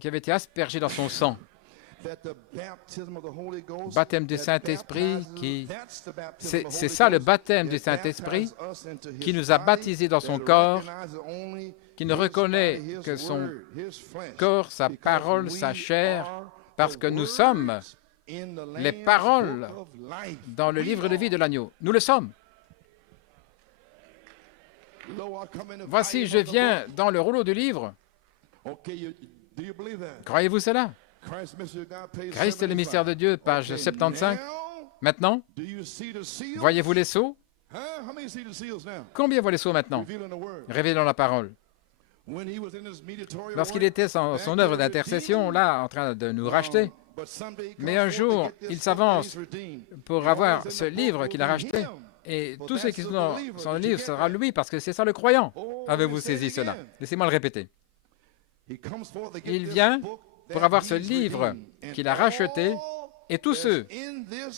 qui avaient été aspergés dans son sang. Baptême du Saint-Esprit, c'est ça le baptême du Saint-Esprit qui nous a baptisés dans son corps, qui ne reconnaît que son corps, sa parole, sa chair, parce que nous sommes les paroles dans le livre de vie de l'agneau. Nous le sommes. Voici, je viens dans le rouleau du livre. Croyez-vous cela? Christ est le mystère de Dieu, page 75. Maintenant, voyez-vous les sceaux? Combien voient les sceaux maintenant? Révélés dans la parole. Lorsqu'il était dans son œuvre d'intercession, là, en train de nous racheter, mais un jour, il s'avance pour avoir ce livre qu'il a racheté, et tous ceux qui sont dans son livre, ce sera lui, parce que c'est ça le croyant. Avez-vous saisi cela? Laissez-moi le répéter. Il vient pour avoir ce livre qu'il a racheté, et tous ceux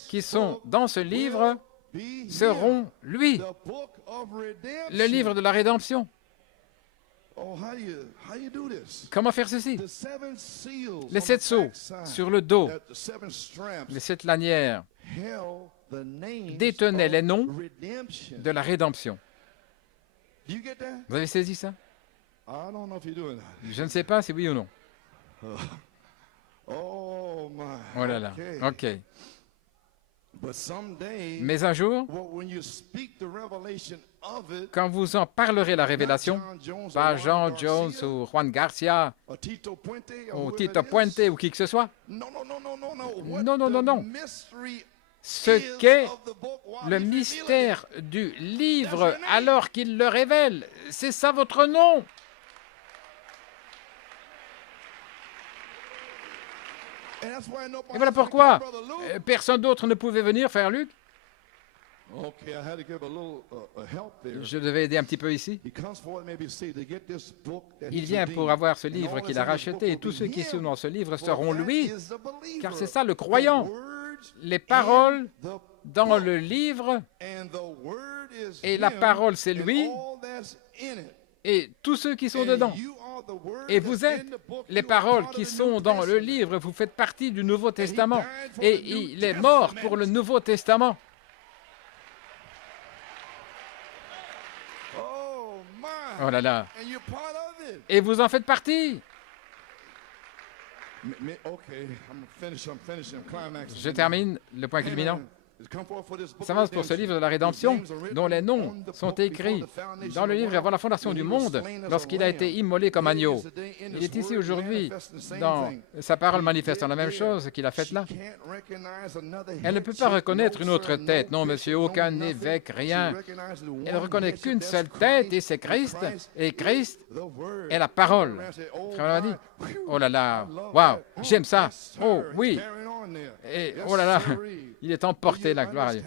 qui sont dans ce livre seront lui, le livre de la rédemption. Comment faire ceci? Les 7 sceaux sur le dos, les 7 lanières, détenaient les noms de la rédemption. Vous avez saisi ça? Je ne sais pas si oui ou non. Oh my. Oh là là. Okay. OK. But someday, Mais un jour, when you speak the revelation of it, quand vous en parlerez la révélation, pas John Jones ou Juan Garcia or Tito Puente, or ou whoever Tito it is, Puente ou qui que ce soit, no, no, no, no, no, no. What non, non, non, the non. mystery Ce is qu'est of the book while le he's revealing mystère it. du livre alors qu'il le révèle, c'est ça votre nom. And that's why nobody Et voilà else pourquoi could come, Brother Luke. personne d'autre ne pouvait venir, frère Luc. Okay, I had to give a little help there. Je devais aider un petit peu ici. He comes forward, maybe see to get this book that Il he's vient pour redeemed. avoir ce And livre all qu'il that's a in this book racheté, et will tous be ceux qui sont him. dans ce livre For seront that lui, is the believer. car c'est ça le The croyant. words Les in paroles the dans book. le livre, And the word is et la him, parole c'est and lui, all that's in it. et tous ceux qui sont And dedans. you are the word Et that's vous in êtes the book. les You are paroles part qui of the sont New dans le Testament. livre, vous faites partie du Nouveau Testament. died for Et the New il est mort Testament. pour le Nouveau Testament. Oh my. Oh là là. And you're part of it. Et vous en faites partie. Okay, I'm finishing. Climax. Je termine le point culminant. Amen. Ça avance pour ce livre de la rédemption, dont les noms sont écrits dans le livre avant la fondation du monde, lorsqu'il a été immolé comme agneau. Il est ici aujourd'hui, dans sa parole manifestant la même chose qu'il a faite là. Elle ne peut pas reconnaître une autre tête. Non, monsieur, aucun évêque, rien. Elle ne reconnaît qu'une seule tête, et c'est Christ. Et Christ est la parole. Frère a dit, oh là là, waouh, j'aime ça. Oh oui. Et oh là là, il est emporté, la gloire à Dieu.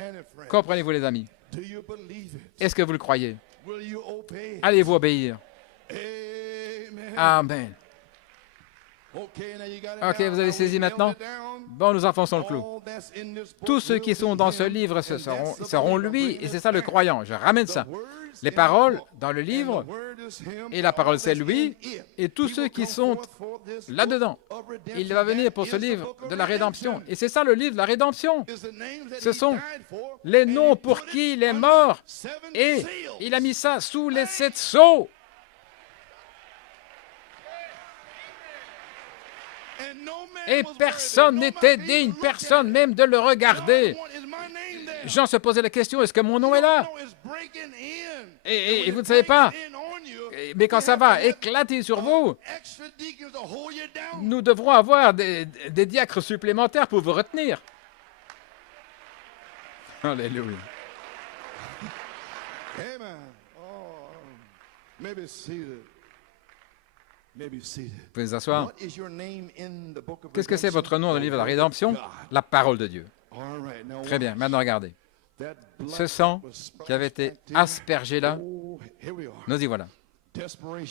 Comprenez-vous, les amis? Est-ce que vous le croyez? Allez-vous obéir? Amen. Ok, vous avez saisi maintenant? Bon, nous enfonçons le clou. Tous ceux qui sont dans ce livre seront lui, et c'est ça le croyant. Je ramène ça. Les paroles dans le livre, et la parole c'est lui, et tous ceux qui sont là-dedans. Il va venir pour ce livre de la rédemption. Et c'est ça le livre de la rédemption. Ce sont les noms pour qui il est mort, et il a mis ça sous les 7 sceaux. Et personne n'était digne, personne même de le regarder. Jean se posait la question, est-ce que mon nom est là? Et vous ne savez pas. Mais quand ça va éclater sur vous, nous devrons avoir des diacres supplémentaires pour vous retenir. Alléluia. Vous pouvez vous asseoir. Qu'est-ce que c'est votre nom dans le livre de la rédemption? La parole de Dieu. Très bien, maintenant regardez. Ce sang qui avait été aspergé là, nous y voilà.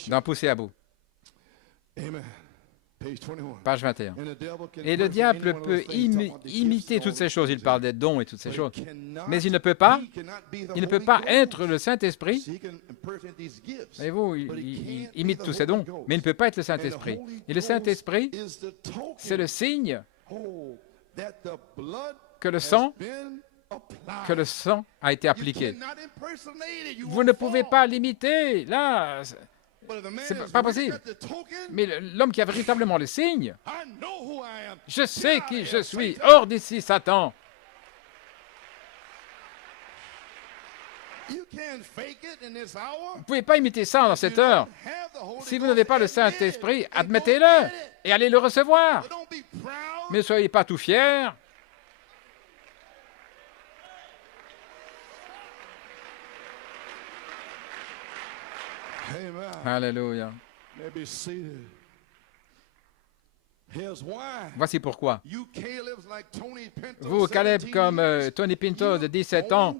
D'en pousser à bout. Page 21. Et le diable peut imiter toutes ces choses. Il parle des dons et toutes ces choses. Mais il ne peut pas être le Saint-Esprit. Voyez-vous, il imite tous ces dons, mais il ne peut pas être le Saint-Esprit. Et le Saint-Esprit, c'est le signe que le sang a été appliqué. Vous ne pouvez pas l'imiter. Là, c'est pas possible. Mais l'homme qui a véritablement le signe, je sais qui je suis. Hors d'ici, Satan. Vous ne pouvez pas imiter ça dans cette heure. Si vous n'avez pas le Saint-Esprit, admettez-le et allez le recevoir. Mais ne soyez pas tout fiers. Alléluia. Voici pourquoi. Vous, Caleb, comme Tony Pinto de 17 ans,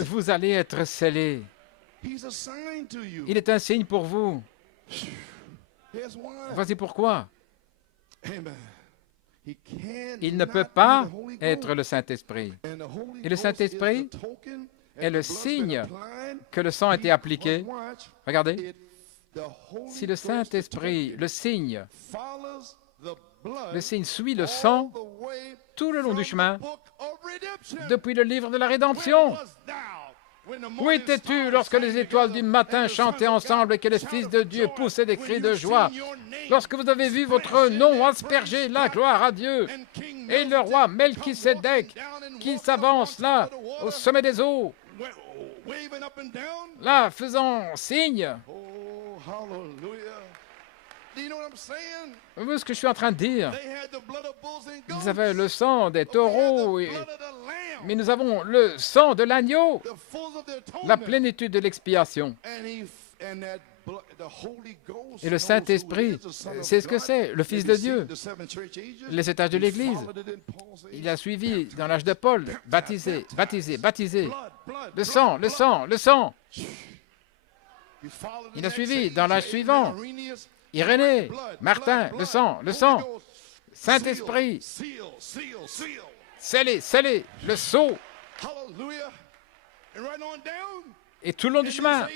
vous allez être scellés. Il est un signe pour vous. Voici pourquoi. Il ne peut pas être le Saint-Esprit. Et le Saint-Esprit est le signe que le sang a été appliqué. Regardez. Si le Saint-Esprit, le signe suit le sang tout le long du chemin, depuis le livre de la rédemption. Où étais-tu lorsque les étoiles du matin chantaient ensemble et que les fils de Dieu poussaient des cris de joie? Lorsque vous avez vu votre nom asperger la gloire à Dieu et le roi Melchisédek qui s'avance là au sommet des eaux, là faisant signe. Oh, hallelujah. Do you know what I'm saying? Vous voyez ce que je suis en train de dire? They had the blood of bulls and Ils goats, avaient le sang des but we had taureaux, the blood of the lamb, mais nous avons le sang de l'agneau, the fullness of the la atonement. plénitude de l'expiation. And that the Holy Ghost Et le knows who Saint-Esprit, it is, the Son of c'est ce que God. c'est, le Fils Have de you Dieu. seen the seven church ages? Les étages de He l'Église. followed it in Paul's age. Il a suivi dans l'âge de Paul, baptisé, baptisé, baptisé. Blood, blood, Le blood, sang, le blood. sang, le sang. He followed the Il a next suivi age, dans l'âge Amen, suivant. Irenaeus. Irénée, Blood, Martin, blood, le sang, blood, le Holy sang. Ghost, Saint-Esprit, seal, seal, seal. scellé, scellé, le sceau. Hallelujah. And right on down, Et tout le long du chemin,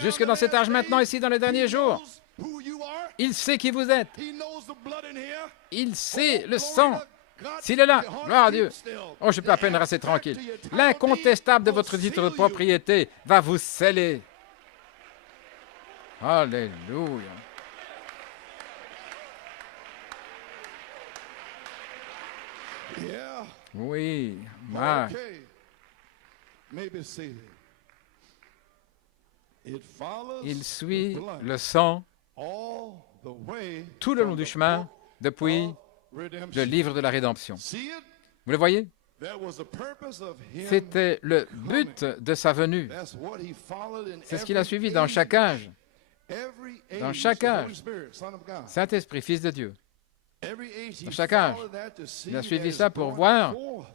jusque dans cet âge maintenant, ici, dans les derniers jours, il sait qui vous êtes. Il sait le sang. S'il est là, gloire à Dieu. Oh, je peux à peine rester tranquille. L'incontestable de votre titre de propriété va vous sceller. Alléluia. Yeah. Oui, Marc. Okay. Maybe seated. It follows Il the suit blood le sang all the way tout le long from du the chemin book depuis of redemption. le livre de la rédemption. See it? Vous le voyez? That was the purpose of him. C'était le but de sa venue. That's what he followed in C'est ce qu'il a every suivi dans age. chaque âge. Every Dans age, chaque the Holy âge. Spirit, Son of God. Saint-Esprit, Fils de Dieu. Every age he Dans chaque âge. followed that to see Il a suivi that ça it's pour brought voir forth.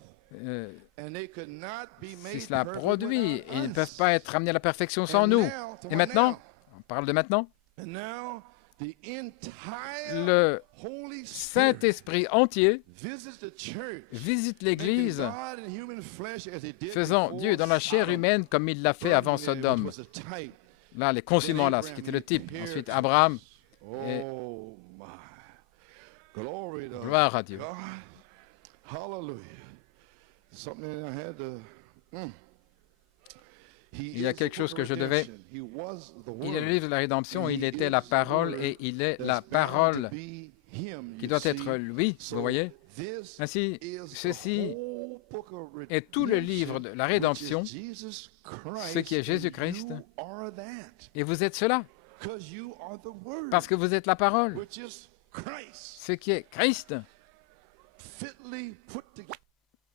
And they could not be si made cela perfect produit. without Ils ne us. peuvent pas être ramenés à la perfection sans And nous. now, Et maintenant, now, on parle de maintenant, and now the entire le Holy Spirit Saint-Esprit entier visits the church, visite making l'Église, God in human flesh as he did faisant before Dieu dans la chair Sodom, humaine comme il l'a fait avant burning it, Sodome. which was a type. Là, les consumants là, ce qui était le type. Ensuite, Abraham, Oh my. Glory to gloire à Dieu. God. Hallelujah. Something I had to. Il y a quelque chose que je devais. Il est le livre de la rédemption, il était la parole et il est la parole qui doit être lui, vous voyez. Ainsi, ceci est tout le livre de la rédemption, ce qui est Jésus-Christ, et vous êtes cela, parce que vous êtes la parole, ce qui est Christ,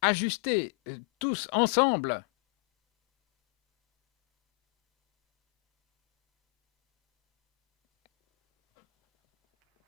ajustés tous ensemble